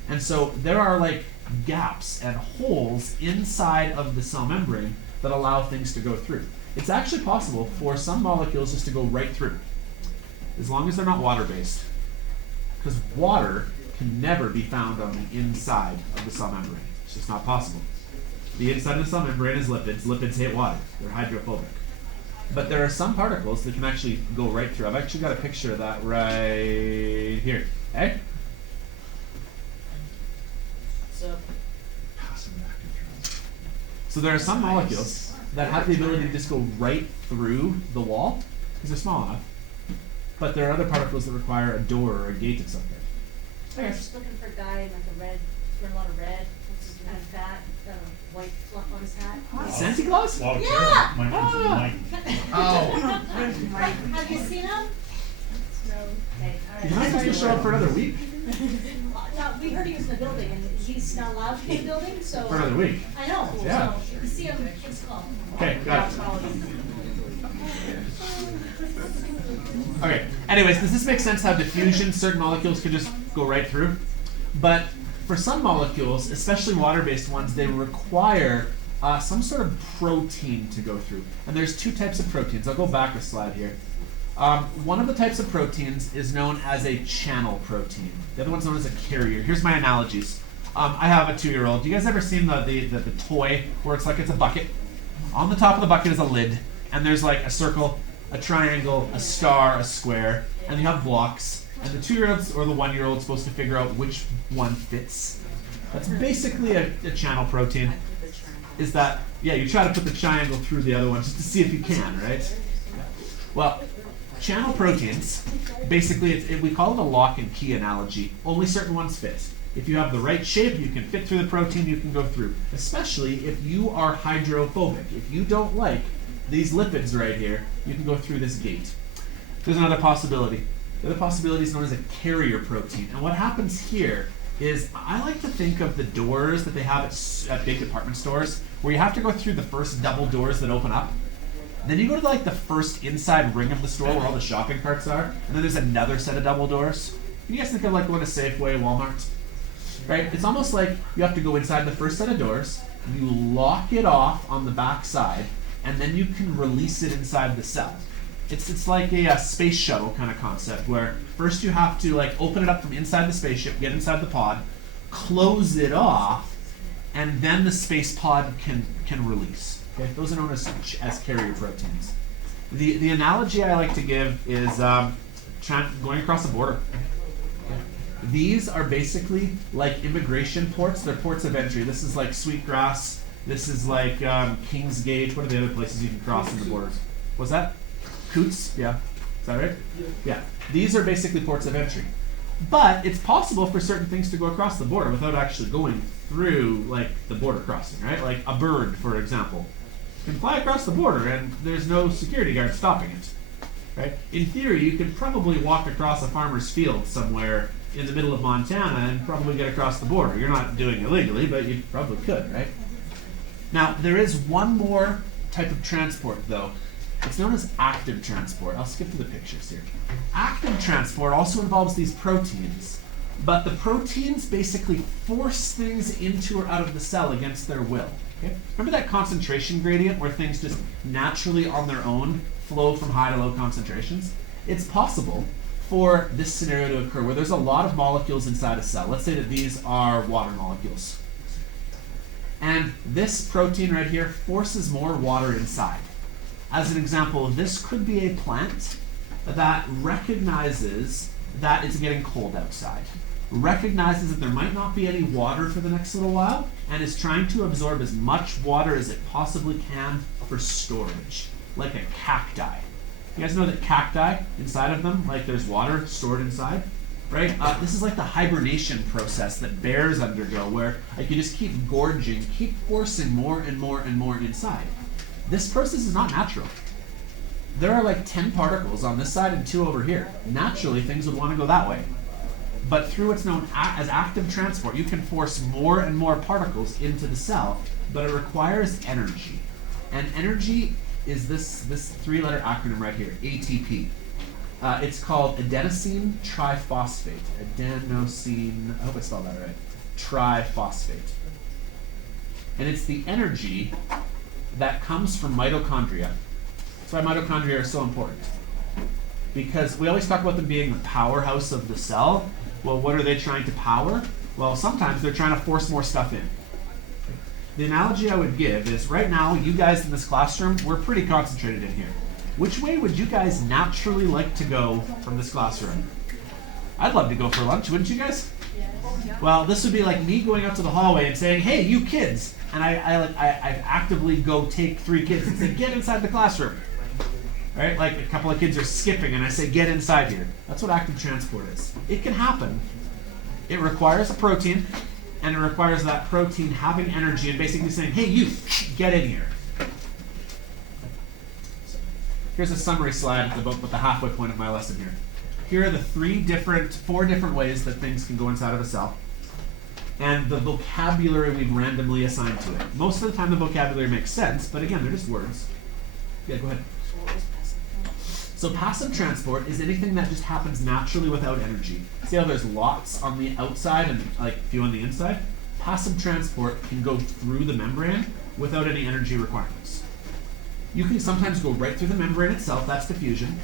And so there are like gaps and holes inside of the cell membrane that allow things to go through. It's actually possible for some molecules just to go right through, as long as they're not water-based. Because water can never be found on the inside of the cell membrane. It's just not possible. The inside of the cell membrane is lipids. Lipids hate water. They're hydrophobic. But there are some particles that can actually go right through. I've actually got a picture of that right here. Okay? So there are some molecules that have the ability to just go right through the wall because they're small enough. But there are other particles that require a door or a gate of some kind. I was just looking for a guy in like a red, wearing a lot of red, and fat, white fluff on his hat. Santa Claus? Lot of Yeah. carrot. Mike. Oh. Have you seen him? No. Okay, You're not supposed to show up for another week? No, we heard he was in the building, and he's not allowed to be in the building, so. For another week. I know, Yeah. so if you see him, give us a call. Okay, got it. I'll- Okay, anyways, does this make sense how diffusion, certain molecules could just go right through? But for some molecules, especially water-based ones, they require some sort of protein to go through. And there's two types of proteins. I'll go back a slide here. One of the types of proteins is known as a channel protein. The other one's known as a carrier. Here's my analogies. I have a 2-year-old. You guys ever seen the toy where it's like it's a bucket? On the top of the bucket is a lid, and there's like a circle, a triangle, a star, a square, and you have blocks. And the 2-year-old's or the 1-year-old's supposed to figure out which one fits. That's basically a channel protein. Is that, yeah, you try to put the triangle through the other one just to see if you can, right? Well, channel proteins, basically, we call it a lock and key analogy. Only certain ones fit. If you have the right shape, you can fit through the protein, you can go through. Especially if you are hydrophobic. If you don't like these lipids right here, you can go through this gate. There's another possibility. The other possibility is known as a carrier protein. And what happens here is, I like to think of the doors that they have at big department stores, where you have to go through the first double doors that open up. Then you go to like the first inside ring of the store where all the shopping carts are, and then there's another set of double doors. You guys think of like going to Safeway, Walmart? Right? It's almost like you have to go inside the first set of doors, you lock it off on the back side, and then you can release it inside the cell. It's like a space shuttle kind of concept where first you have to like open it up from inside the spaceship, get inside the pod, close it off, and then the space pod can release. Okay, those are known as carrier proteins. The analogy I like to give is going across a border. Okay. These are basically like immigration ports. They're ports of entry. This is like Sweetgrass. This is like Kingsgate. What are the other places you can cross in the borders? What's that? Coots? Yeah. Is that right? Yeah. These are basically ports of entry. But it's possible for certain things to go across the border without actually going through like the border crossing, right? Like a bird, for example, can fly across the border and there's no security guard stopping it, right? In theory, you could probably walk across a farmer's field somewhere in the middle of Montana and probably get across the border. You're not doing it illegally, but you probably could, right? Now, there is one more type of transport, though. It's known as active transport. I'll skip to the pictures here. Active transport also involves these proteins, but the proteins basically force things into or out of the cell against their will. Okay? Remember that concentration gradient where things just naturally on their own flow from high to low concentrations? It's possible for this scenario to occur where there's a lot of molecules inside a cell. Let's say that these are water molecules. And this protein right here forces more water inside. As an example, this could be a plant that recognizes that it's getting cold outside, recognizes that there might not be any water for the next little while, and is trying to absorb as much water as it possibly can for storage, like a cacti. You guys know that cacti, inside of them, like there's water stored inside, right? This is like the hibernation process that bears undergo, where like you just keep gorging, keep forcing more and more and more inside. This process is not natural. There are like 10 particles on this side and 2 over here. Naturally, things would want to go that way. But through what's known as active transport, you can force more and more particles into the cell, but it requires energy. And energy is this 3-letter acronym right here, ATP. It's called adenosine triphosphate. Adenosine, I hope I spelled that right. Triphosphate. And it's the energy that comes from mitochondria. That's why mitochondria are so important. Because we always talk about them being the powerhouse of the cell. Well, what are they trying to power? Well, sometimes they're trying to force more stuff in. The analogy I would give is right now, you guys in this classroom, we're pretty concentrated in here. Which way would you guys naturally like to go from this classroom? I'd love to go for lunch, wouldn't you guys? Well, this would be like me going out to the hallway and saying, hey, you kids, and I actively go take 3 kids and say, get inside the classroom. Right? Like a couple of kids are skipping and I say, get inside here. That's what active transport is. It can happen. It requires a protein, and it requires that protein having energy and basically saying, hey, you, get in here. Here's a summary slide about the halfway point of my lesson here. Here are the 4 different ways that things can go inside of a cell, and the vocabulary we've randomly assigned to it. Most of the time the vocabulary makes sense, but again, they're just words. Yeah, go ahead. So passive transport is anything that just happens naturally without energy. See how there's lots on the outside and like few on the inside? Passive transport can go through the membrane without any energy requirements. You can sometimes go right through the membrane itself, that's diffusion.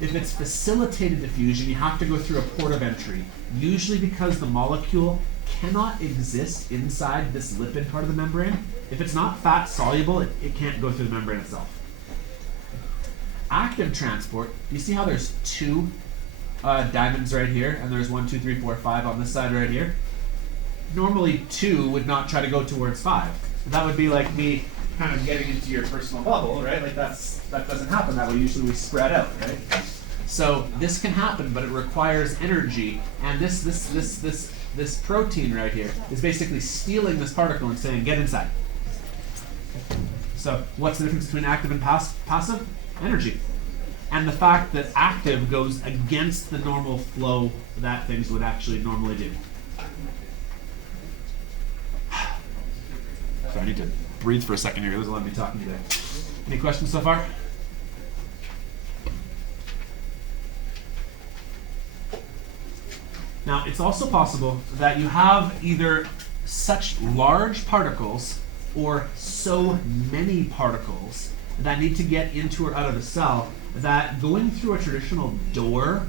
If it's facilitated diffusion, you have to go through a port of entry, usually because the molecule cannot exist inside this lipid part of the membrane. If it's not fat soluble, it can't go through the membrane itself. Active transport, you see how there's 2 diamonds right here, and there's 1, 2, 3, 4, 5 on this side right here? Normally 2 would not try to go towards 5. That would be like me kind of getting into your personal bubble, right? Like that doesn't happen that way. Usually we spread out, right? So this can happen, but it requires energy, and this protein right here is basically stealing this particle and saying, get inside. So what's the difference between active and passive? Energy. And the fact that active goes against the normal flow that things would actually normally do. So I need to breathe for a second here. It doesn't let me talk today. Any questions so far? Now, it's also possible that you have either such large particles or so many particles that need to get into or out of the cell that going through a traditional door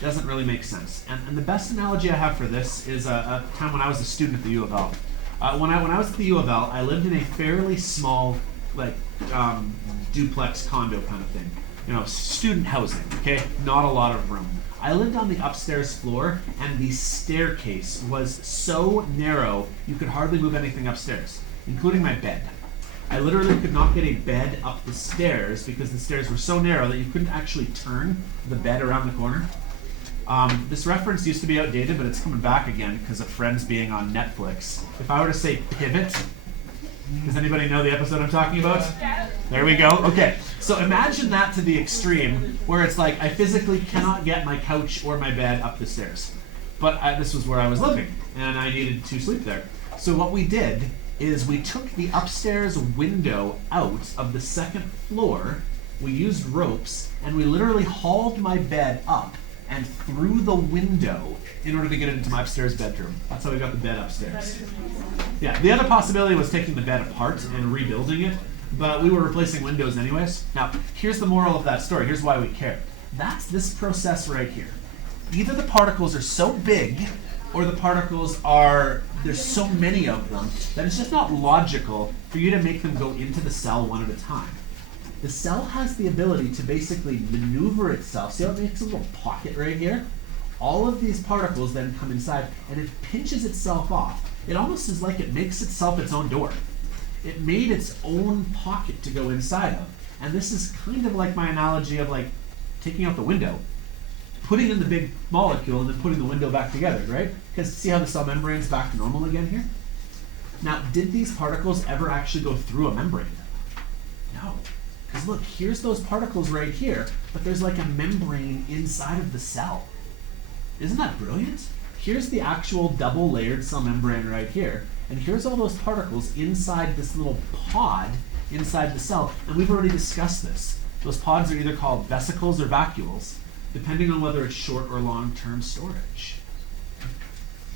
doesn't really make sense. And the best analogy I have for this is a time when I was a student at the U of L. When I was at the U of L, I lived in a fairly small, like, duplex condo kind of thing. You know, student housing, okay? Not a lot of room. I lived on the upstairs floor, and the staircase was so narrow, you could hardly move anything upstairs, including my bed. I literally could not get a bed up the stairs because the stairs were so narrow that you couldn't actually turn the bed around the corner. This reference used to be outdated, but it's coming back again because of Friends being on Netflix. If I were to say pivot, does anybody know the episode I'm talking about? Yeah. There we go. Okay, so imagine that to the extreme where it's like I physically cannot get my couch or my bed up the stairs. But this was where I was living, and I needed to sleep there. So what we did is we took the upstairs window out of the 2nd floor, we used ropes, and we literally hauled my bed up and through the window in order to get it into my upstairs bedroom. That's how we got the bed upstairs. Yeah, the other possibility was taking the bed apart and rebuilding it, but we were replacing windows anyways. Now, here's the moral of that story. Here's why we care. That's this process right here. Either the particles are so big, or the particles are, there's so many of them, that it's just not logical for you to make them go into the cell one at a time. The cell has the ability to basically maneuver itself. See how it makes a little pocket right here? All of these particles then come inside, and it pinches itself off. It almost is like it makes itself its own door. It made its own pocket to go inside of. And this is kind of like my analogy of like taking out the window, putting in the big molecule, and then putting the window back together, right? Because see how the cell membrane's back to normal again here? Now, did these particles ever actually go through a membrane? No. Because look, here's those particles right here, but there's like a membrane inside of the cell. Isn't that brilliant? Here's the actual double-layered cell membrane right here, and here's all those particles inside this little pod inside the cell, and we've already discussed this. Those pods are either called vesicles or vacuoles, depending on whether it's short or long-term storage.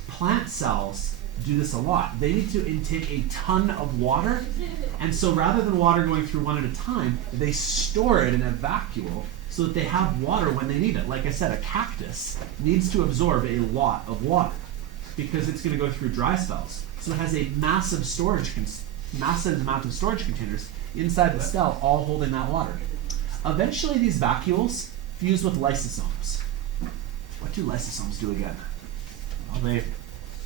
Plant cells do this a lot. They need to intake a ton of water, and so rather than water going through one at a time, they store it in a vacuole so that they have water when they need it. Like I said, a cactus needs to absorb a lot of water because it's going to go through dry spells. So it has a massive amount of storage containers inside the cell, all holding that water. Eventually, these vacuoles fuse with lysosomes. What do lysosomes do again? Well,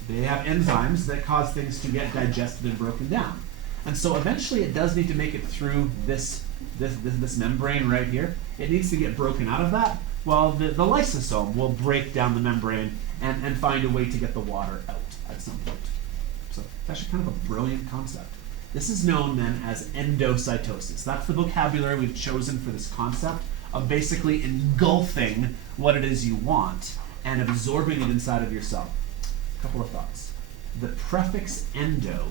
they have enzymes that cause things to get digested and broken down. And so eventually it does need to make it through this membrane right here. It needs to get broken out of that. Well, the lysosome will break down the membrane and find a way to get the water out at some point. So it's actually kind of a brilliant concept. This is known then as endocytosis. That's the vocabulary we've chosen for this concept of basically engulfing what it is you want and absorbing it inside of your cell. A couple of thoughts. The prefix endo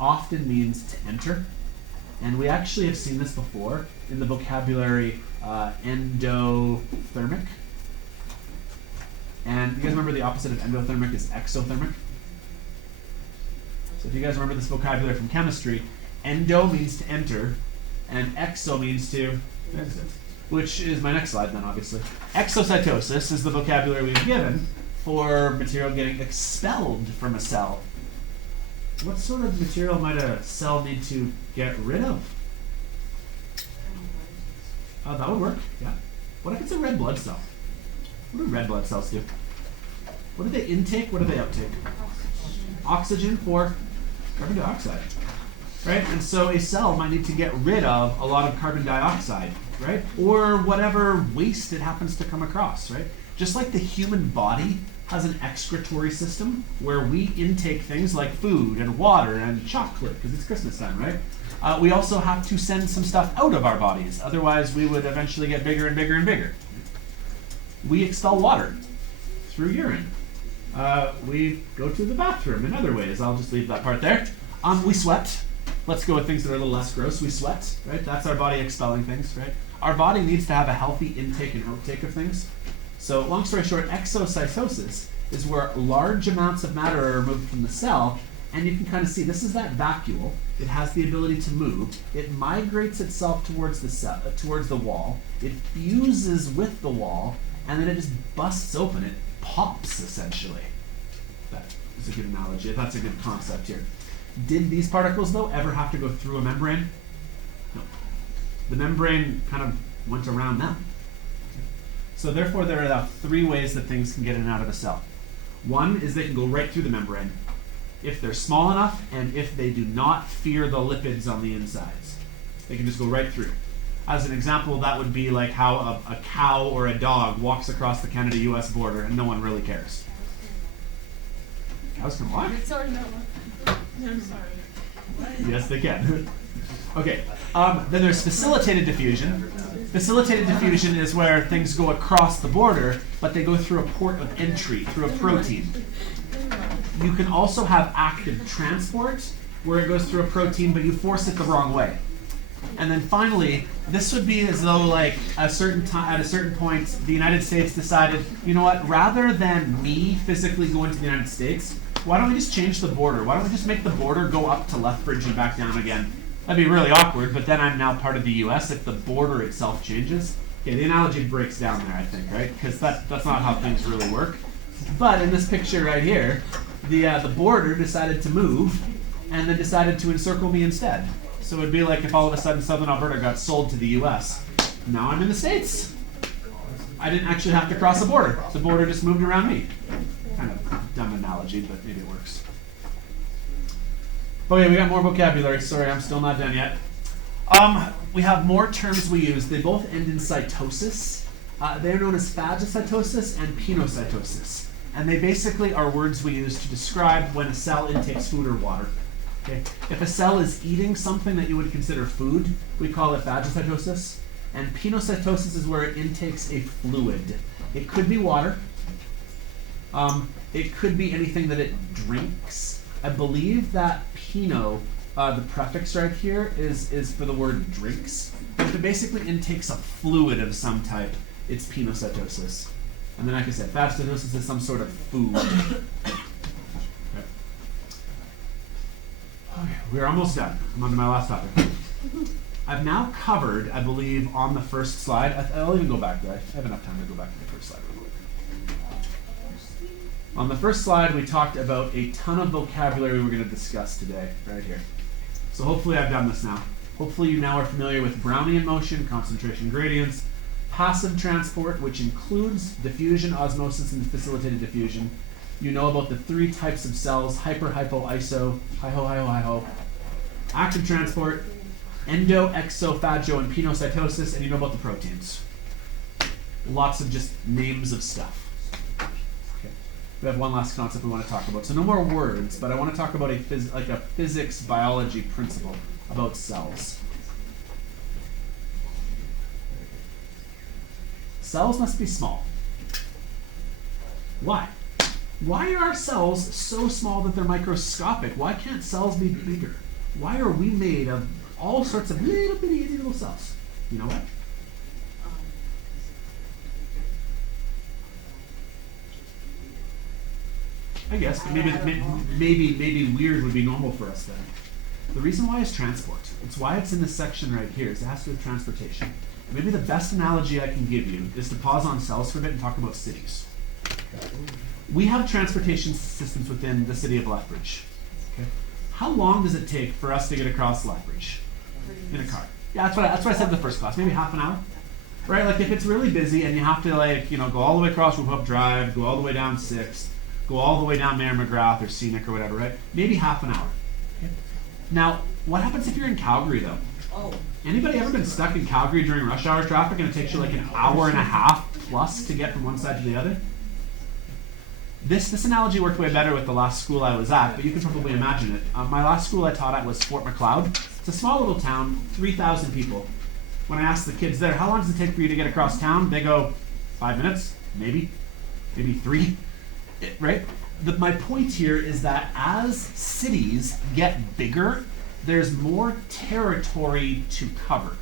often means to enter, and we actually have seen this before in the vocabulary endothermic. And you guys remember the opposite of endothermic is exothermic? So if you guys remember this vocabulary from chemistry, endo means to enter, and exo means to exit, which is my next slide then, obviously. Exocytosis is the vocabulary we've given for material getting expelled from a cell. What sort of material might a cell need to get rid of? That would work, yeah. What if it's a red blood cell? What do red blood cells do? What do they intake? What do they uptake? Oxygen for carbon dioxide, right? And so a cell might need to get rid of a lot of carbon dioxide, right? Or whatever waste it happens to come across, right? Just like the human body has an excretory system where we intake things like food and water and chocolate, because it's Christmas time, right? We also have to send some stuff out of our bodies. Otherwise, we would eventually get bigger and bigger and bigger. We expel water through urine. We go to the bathroom in other ways. I'll just leave that part there. We sweat. Let's go with things that are a little less gross. We sweat, right? That's our body expelling things, right? Our body needs to have a healthy intake and outtake of things. So long story short, exocytosis is where large amounts of matter are removed from the cell, and you can kind of see this is that vacuole. It has the ability to move. It migrates itself towards the cell, towards the wall. It fuses with the wall, and then it just busts open. It pops, essentially. That is a good analogy. That's a good concept here. Did these particles, though, ever have to go through a membrane? No. The membrane kind of went around them. So therefore, there are three ways that things can get in and out of a cell. One is they can go right through the membrane, if they're small enough and if they do not fear the lipids on the insides. They can just go right through. As an example, that would be like how a cow or a dog walks across the Canada-US border and no one really cares. Cows can walk? Sorry, no. I'm sorry. Yes, they can. Okay, then there's facilitated diffusion. Facilitated diffusion is where things go across the border, but they go through a port of entry, through a protein. You can also have active transport, where it goes through a protein, but you force it the wrong way. And then finally, this would be as though, like, at a certain point, the United States decided, you know what, rather than me physically go into the United States, why don't we just change the border? Why don't we just make the border go up to Lethbridge and back down again? That'd be really awkward, but then I'm now part of the US if the border itself changes. Okay, the analogy breaks down there, I think, right? Because that's not how things really work. But in this picture right here, the border decided to move and then decided to encircle me instead. So it'd be like if all of a sudden Southern Alberta got sold to the US. Now I'm in the States. I didn't actually have to cross the border. The border just moved around me. Kind of dumb analogy, but maybe it works. Okay, we got more vocabulary. Sorry, I'm still not done yet. We have more terms we use. They both end in cytosis. They're known as phagocytosis and pinocytosis. And they basically are words we use to describe when a cell intakes food or water. Okay? If a cell is eating something that you would consider food, we call it phagocytosis. And pinocytosis is where it intakes a fluid. It could be water. It could be anything that it drinks. I believe that pino, the prefix right here, is for the word drinks. If it basically intakes a fluid of some type, it's pinocytosis. And then, like I said, phagocytosis is some sort of food. Okay, we're almost done. I'm on to my last topic. I've now covered, I believe, on the first slide. I'll even go back there. I have enough time to go back to the first slide real quick. On the first slide, we talked about a ton of vocabulary we're going to discuss today, right here. So hopefully I've done this now. Hopefully you now are familiar with Brownian motion, concentration gradients, passive transport, which includes diffusion, osmosis, and facilitated diffusion. You know about the three types of cells, hyper, hypo, iso, hi-ho, hi-ho, hi-ho. active transport, endo, exo, phago, and pinocytosis, and you know about the proteins. Lots of just names of stuff. Okay. We have one last concept we want to talk about. So no more words, but I want to talk about a physics biology principle about cells. Cells must be small. Why? Why are our cells so small that they're microscopic? Why can't cells be bigger? Why are we made of all sorts of little bitty little cells? You know what? I guess, but maybe weird would be normal for us then. The reason why is transport. It's why it's in this section right here. Is it has to do with transportation. Maybe the best analogy I can give you is to pause on cells for a bit and talk about cities. We have transportation systems within the city of Lethbridge. Okay. How long does it take for us to get across Lethbridge in a car? Yeah, that's what I said in the first class. Maybe half an hour, right? Like if it's really busy and you have to go all the way across Roof Up Drive, go all the way down 6th, go all the way down Mayor McGrath or Scenic or whatever, right? Maybe half an hour. Okay. Now, what happens if you're in Calgary though? Oh. Anybody ever been stuck in Calgary during rush hour traffic and it takes you like an hour and a half plus to get from one side to the other? This analogy worked way better with the last school I was at, but you can probably imagine it. My last school I taught at was Fort Macleod. It's a small little town, 3,000 people. When I asked the kids there, how long does it take for you to get across town? They go, 5 minutes, maybe 3, right? My point here is that as cities get bigger, there's more territory to cover,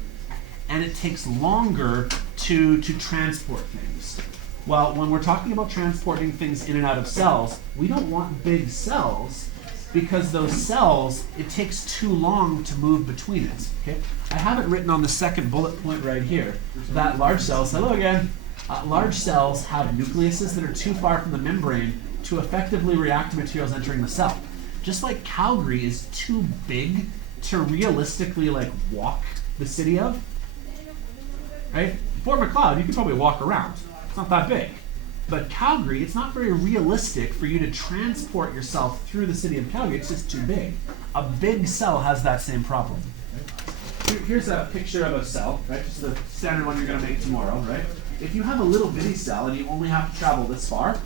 and it takes longer to transport things. Well, when we're talking about transporting things in and out of cells, we don't want big cells because those cells, it takes too long to move between it. Okay? I have it written on the second bullet point right here that large cells, hello again, large cells have nucleuses that are too far from the membrane to effectively react to materials entering the cell. Just like Calgary is too big to realistically walk the city of, right? Fort Macleod, you can probably walk around. It's not that big. But Calgary, it's not very realistic for you to transport yourself through the city of Calgary. It's just too big. A big cell has that same problem. Here's a picture of a cell, right? Just the standard one you're going to make tomorrow, right? If you have a little bitty cell and you only have to travel this far,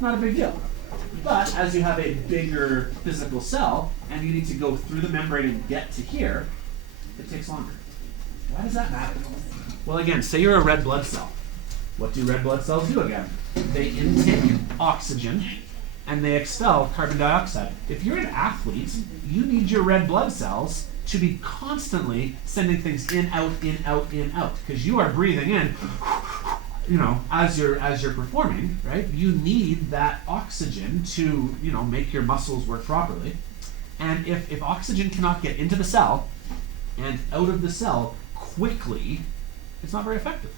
not a big deal. But as you have a bigger physical cell and you need to go through the membrane and get to here, it takes longer. Why does that matter? Well, again, say you're a red blood cell. What do red blood cells do again? They intake oxygen and they expel carbon dioxide. If you're an athlete, you need your red blood cells to be constantly sending things in, out, in, out, in, out. Because you are breathing in, as you're performing, right? You need that oxygen to, make your muscles work properly. And if oxygen cannot get into the cell and out of the cell quickly, it's not very effective.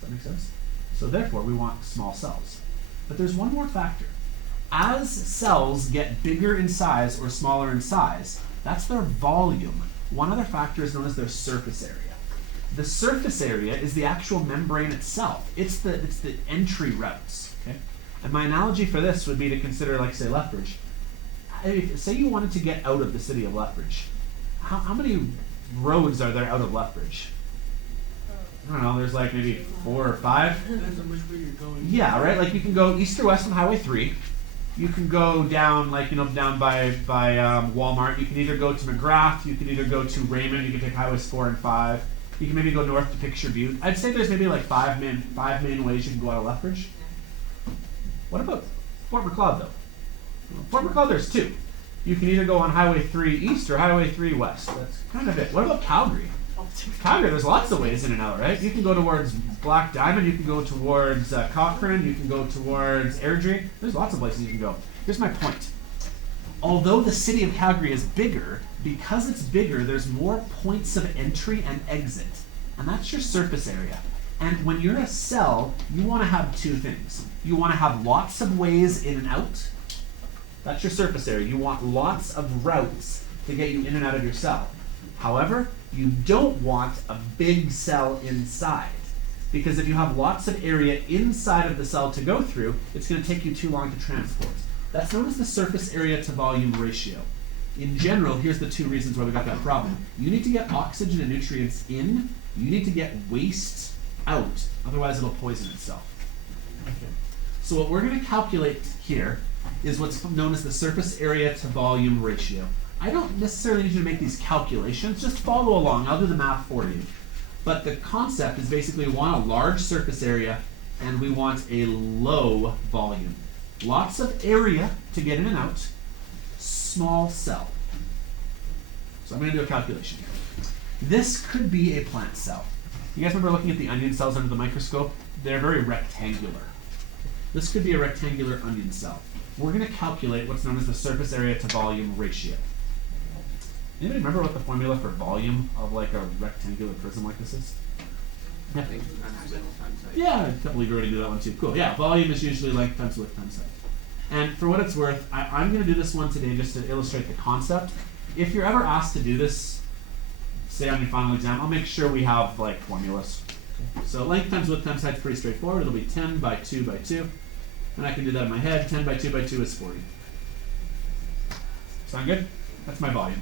Does that make sense? So therefore, we want small cells. But there's one more factor. As cells get bigger in size or smaller in size, that's their volume. One other factor is known as their surface area. The surface area is the actual membrane itself. It's the entry routes. Okay? And my analogy for this would be to consider, say, Lethbridge. Say you wanted to get out of the city of Lethbridge. How many roads are there out of Lethbridge? I don't know, there's maybe 4 or 5. Depends on which way you're going. Yeah, right? You can go east or west on Highway 3. You can go down, down by Walmart. You can either go to McGrath, you can either go to Raymond, you can take Highways 4 and 5. You can maybe go north to Picture Butte. I'd say there's maybe 5 main ways you can go out of Lethbridge. What about Fort Macleod, though? Fort Macleod, there's 2. You can either go on Highway 3 east or Highway 3 west. That's kind of it. What about Calgary? Calgary, there's lots of ways in and out, right? You can go towards Black Diamond, you can go towards Cochrane, you can go towards Airdrie. There's lots of places you can go. Here's my point. Although the city of Calgary is bigger, because it's bigger, there's more points of entry and exit. And that's your surface area. And when you're a cell, you want to have 2 things. You want to have lots of ways in and out. That's your surface area. You want lots of routes to get you in and out of your cell. However, you don't want a big cell inside, because if you have lots of area inside of the cell to go through, it's going to take you too long to transport. That's known as the surface area to volume ratio. In general, here's the two reasons why we got that problem. You need to get oxygen and nutrients in, you need to get waste out, otherwise it'll poison itself. So what we're going to calculate here is what's known as the surface area to volume ratio. I don't necessarily need you to make these calculations, just follow along, I'll do the math for you. But the concept is basically we want a large surface area and we want a low volume. Lots of area to get in and out, small cell. So I'm going to do a calculation here. This could be a plant cell. You guys remember looking at the onion cells under the microscope? They're very rectangular. This could be a rectangular onion cell. We're going to calculate what's known as the surface area to volume ratio. Anybody remember what the formula for volume of like a rectangular prism like this is? Yeah. Yeah, a couple of you already knew that one too. Cool. Yeah, volume is usually length times width times height. And for what it's worth, I'm going to do this one today just to illustrate the concept. If you're ever asked to do this, say on your final exam, I'll make sure we have like formulas. So length times width times height is pretty straightforward. It'll be 10 by 2 by 2. And I can do that in my head. 10 by 2 by 2 is 40. Sound good? That's my volume.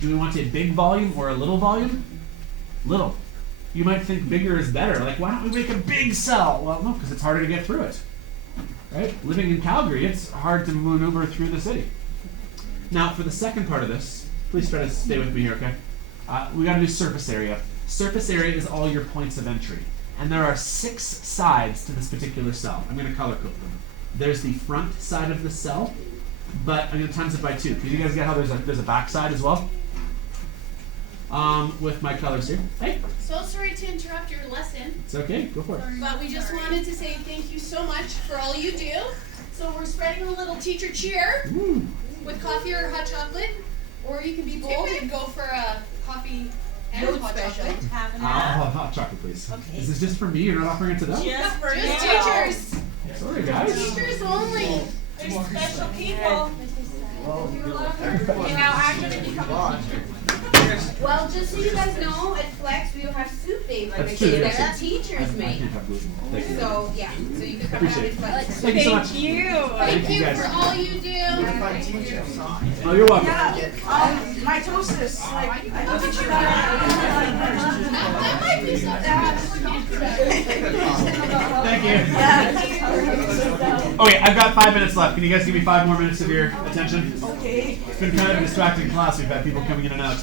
Do we want a big volume or a little volume? Little. You might think bigger is better. Like, why don't we make a big cell? Well, no, because it's harder to get through it. Right? Living in Calgary, it's hard to maneuver through the city. Now, for the second part of this, please try to stay with me here, okay? We got to do surface area. Surface area is all your points of entry. And there are 6 sides to this particular cell. I'm going to color code them. There's the front side of the cell, but I'm going to times it by 2. Can you guys get how there's a back side as well? With my colors here. Hey. So sorry to interrupt your lesson, It's okay. Go for it. but we just wanted to say thank you so much for all you do. So we're spreading a little teacher cheer Woo. with coffee or hot chocolate, or you can be bold and go for a coffee and hot chocolate. Hot chocolate, please. Okay. Is this just for me? You're not offering it to them? Just for teachers. Sorry, guys. Teachers only. There's special people. You know, I'm gonna become a teacher. Well, just so you guys know, at Flex we don't have soup days like That's I true, say. that's That's true. teachers I make. can't have gluten. Thank you. So yeah, so you can come Appreciate have it. it Flex. Thank you so much. Thank you guys. for all you do. Oh, you're welcome. My toasters, like, I look at you. That might be Thank you. Okay, I've got 5 minutes left. Can you guys give me 5 more minutes of your attention? Okay. It's been kind of a distracting class. We've had people coming in and out.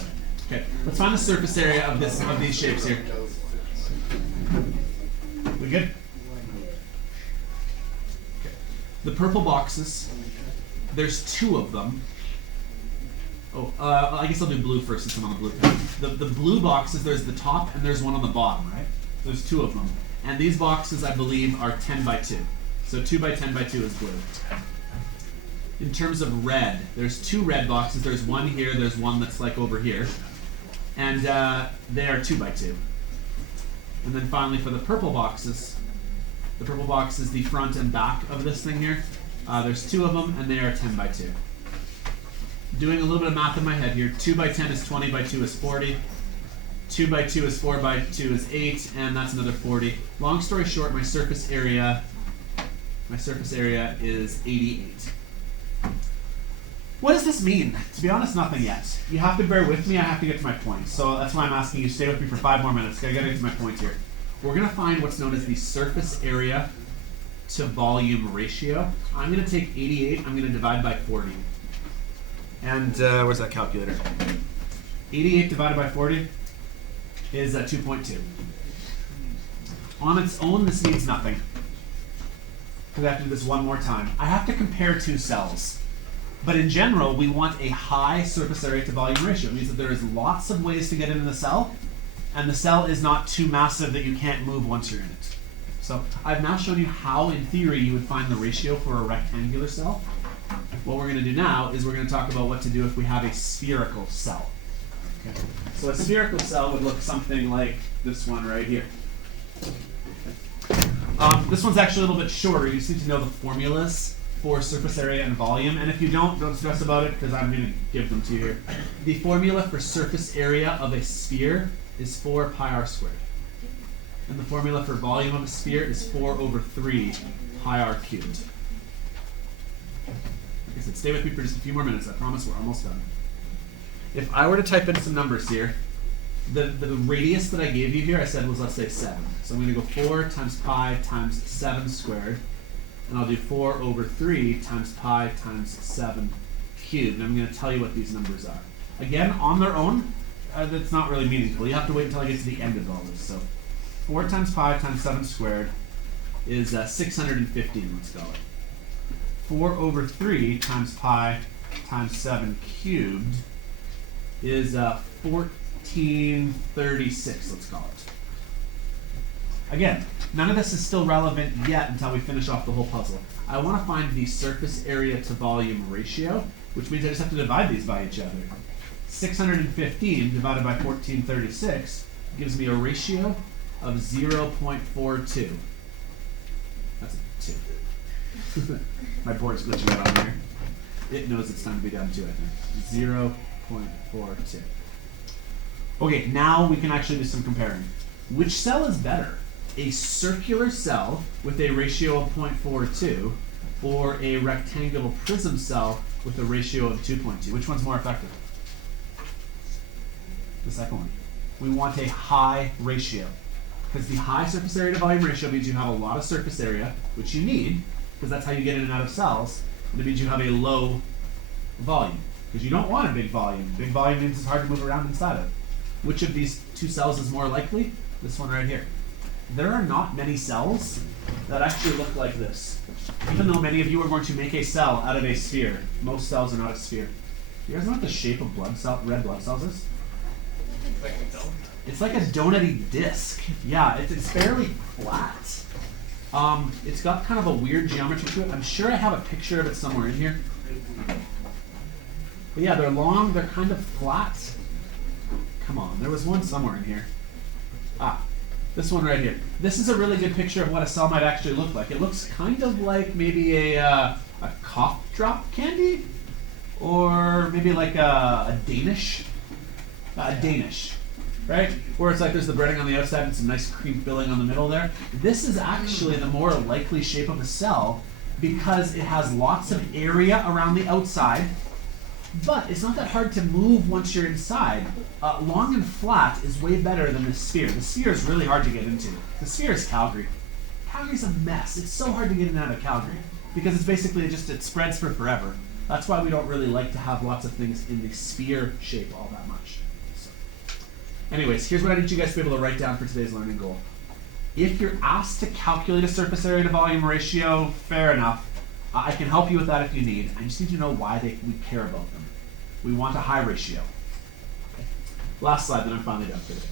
Okay, let's find the surface area of these shapes here. We good? Okay. The purple boxes. There's 2 of them. Oh, I guess I'll do blue first since I'm on the blue pen. The blue boxes, there's the top and there's one on the bottom, right? There's 2 of them. And these boxes, I believe, are 10 by 2. So 2 by 10 by 2 is blue. In terms of red, there's 2 red boxes. There's one here, there's one that's like over here. And they are 2 by 2. And then finally for the purple boxes is the front and back of this thing here. There's 2 of them and they are 10 by 2. Doing a little bit of math in my head here. 2 by 10 is 20 by 2 is 40. 2 by 2 is 4 by 2 is 8, and that's another 40. Long story short, my surface area is 88. What does this mean? To be honest, nothing yet. You have to bear with me, I have to get to my point. So that's why I'm asking you to stay with me for 5 more minutes. I gotta get to my point here. We're gonna find what's known as the surface area to volume ratio. I'm gonna take 88, I'm gonna divide by 40. And where's that calculator? 88 divided by 40 is 2.2. On its own, this means nothing. Because I have to do this one more time. I have to compare 2 cells. But in general, we want a high surface area to volume ratio. It means that there is lots of ways to get into the cell, and the cell is not too massive that you can't move once you're in it. So I've now shown you how, in theory, you would find the ratio for a rectangular cell. What we're going to do now is we're going to talk about what to do if we have a spherical cell. Okay. So a spherical cell would look something like this one right here. This one's actually a little bit shorter. You just need to know the formulas for surface area and volume. And if you don't stress about it because I'm going to give them to you here. The formula for surface area of a sphere is 4 pi r squared. And the formula for volume of a sphere is 4 over 3 pi r cubed. I said, stay with me for just a few more minutes. I promise we're almost done. If I were to type in some numbers here, the radius that I gave you here, I said was, let's say 7. So I'm going to go 4 times pi times 7 squared. And I'll do 4 over 3 times pi times 7 cubed. And I'm going to tell you what these numbers are. Again, on their own, that's not really meaningful. You have to wait until I get to the end of all this. So 4 times pi times 7 squared is 615, let's call it. 4 over 3 times pi times 7 cubed is 1436, let's call it. Again, none of this is still relevant yet until we finish off the whole puzzle. I want to find the surface area to volume ratio, which means I just have to divide these by each other. 615 divided by 1436 gives me a ratio of 0.42. That's a 2. My board's glitching out on here. It knows it's time to be done too, I think. 0.42. Okay, now we can actually do some comparing. Which cell is better? A circular cell with a ratio of 0.42 or a rectangular prism cell with a ratio of 2.2? Which one's more effective? The second one. We want a high ratio, because the high surface area to volume ratio means you have a lot of surface area, which you need, because that's how you get in and out of cells, and it means you have a low volume, because you don't want a big volume. Big volume means it's hard to move around inside of. Which of these two cells is more likely? This one right here. There are not many cells that actually look like this. Even though many of you are going to make a cell out of a sphere, most cells are not a sphere. You guys know what the shape of red blood cells is? It's like a donut-y disc. Yeah, it's fairly flat. It's got kind of a weird geometry to it. I'm sure I have a picture of it somewhere in here. But yeah, they're long, they're kind of flat. Come on, there was one somewhere in here. Ah, this one right here. This is a really good picture of what a cell might actually look like. It looks kind of like maybe a cough drop candy, or maybe like a Danish, right? Where it's like there's the breading on the outside and some nice cream filling on the middle there. This is actually the more likely shape of a cell because it has lots of area around the outside, but it's not that hard to move once you're inside. Long and flat is way better than the sphere. The sphere is really hard to get into. The sphere is Calgary. Calgary's a mess. It's so hard to get in and out of Calgary because it's basically it spreads for forever. That's why we don't really like to have lots of things in the sphere shape all that much. So, anyways, here's what I need you guys to be able to write down for today's learning goal. If you're asked to calculate a surface area to volume ratio, fair enough. I can help you with that if you need. I just need to know why we care about them. We want a high ratio. Okay. Last slide, then I'm finally done for today.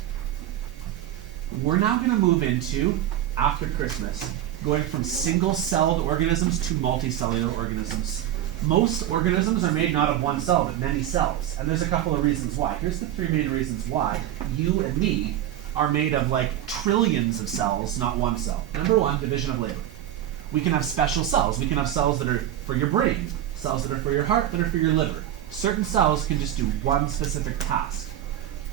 We're now going to move into, after Christmas, going from single-celled organisms to multicellular organisms. Most organisms are made not of one cell, but many cells. And there's a couple of reasons why. Here's the 3 main reasons why you and me are made of like trillions of cells, not one cell. Number 1, division of labor. We can have special cells. We can have cells that are for your brain, cells that are for your heart, that are for your liver. Certain cells can just do one specific task.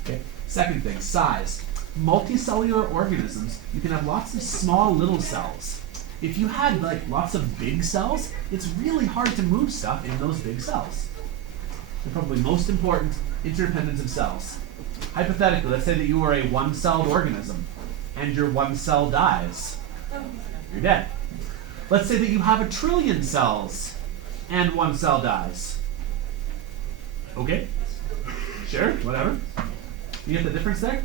Okay. Second thing, size. Multicellular organisms, you can have lots of small little cells. If you had like lots of big cells, it's really hard to move stuff in those big cells. And probably most important, interdependence of cells. Hypothetically, let's say that you are a one-celled organism and your one cell dies. You're dead. Let's say that you have 1 trillion cells and one cell dies. Okay, sure, whatever. You get the difference there?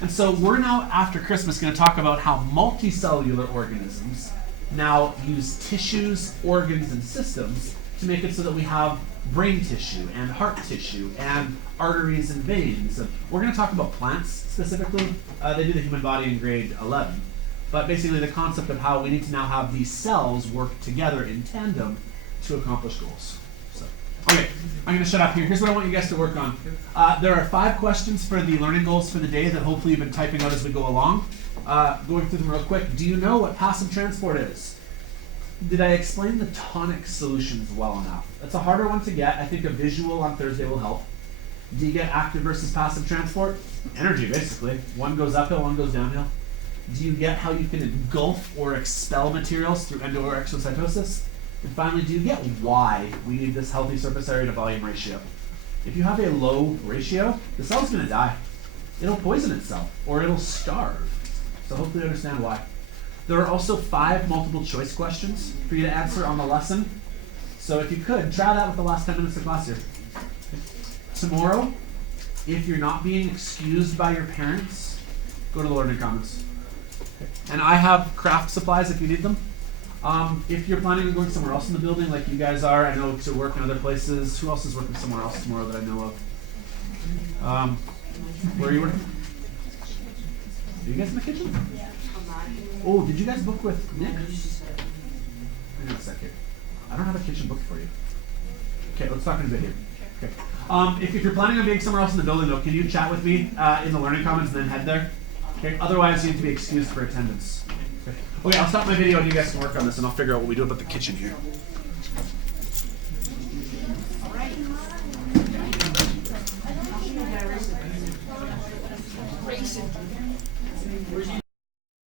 And so we're now, after Christmas, going to talk about how multicellular organisms now use tissues, organs, and systems to make it so that we have brain tissue and heart tissue and arteries and veins. And we're going to talk about plants specifically. They do the human body in grade 11. But basically the concept of how we need to now have these cells work together in tandem to accomplish goals. So, okay, I'm going to shut up here. Here's what I want you guys to work on. There are 5 questions for the learning goals for the day that hopefully you've been typing out as we go along. Going through them real quick. Do you know what passive transport is? Did I explain the tonic solutions well enough? That's a harder one to get. I think a visual on Thursday will help. Do you get active versus passive transport? Energy, basically. One goes uphill, one goes downhill. Do you get how you can engulf or expel materials through endo or exocytosis? And finally, do you get why we need this healthy surface area to volume ratio? If you have a low ratio, the cell's gonna die. It'll poison itself, or it'll starve. So hopefully you understand why. There are also 5 multiple choice questions for you to answer on the lesson. So if you could, try that with the last 10 minutes of class here. Tomorrow, if you're not being excused by your parents, go to the Learning Commons. And I have craft supplies if you need them. If you're planning on going somewhere else in the building, like you guys are, I know to work in other places. Who else is working somewhere else tomorrow that I know of? Where are you working? Are you guys in the kitchen? Yeah. Oh, did you guys book with Nick? Hang on a sec here. I don't have a kitchen booked for you. Okay, let's talk in a bit here. Okay. If you're planning on being somewhere else in the building, though, can you chat with me in the Learning Commons and then head there? Okay. Otherwise, you need to be excused for attendance. Okay, I'll stop my video and you guys can work on this, and I'll figure out what we do about the kitchen here.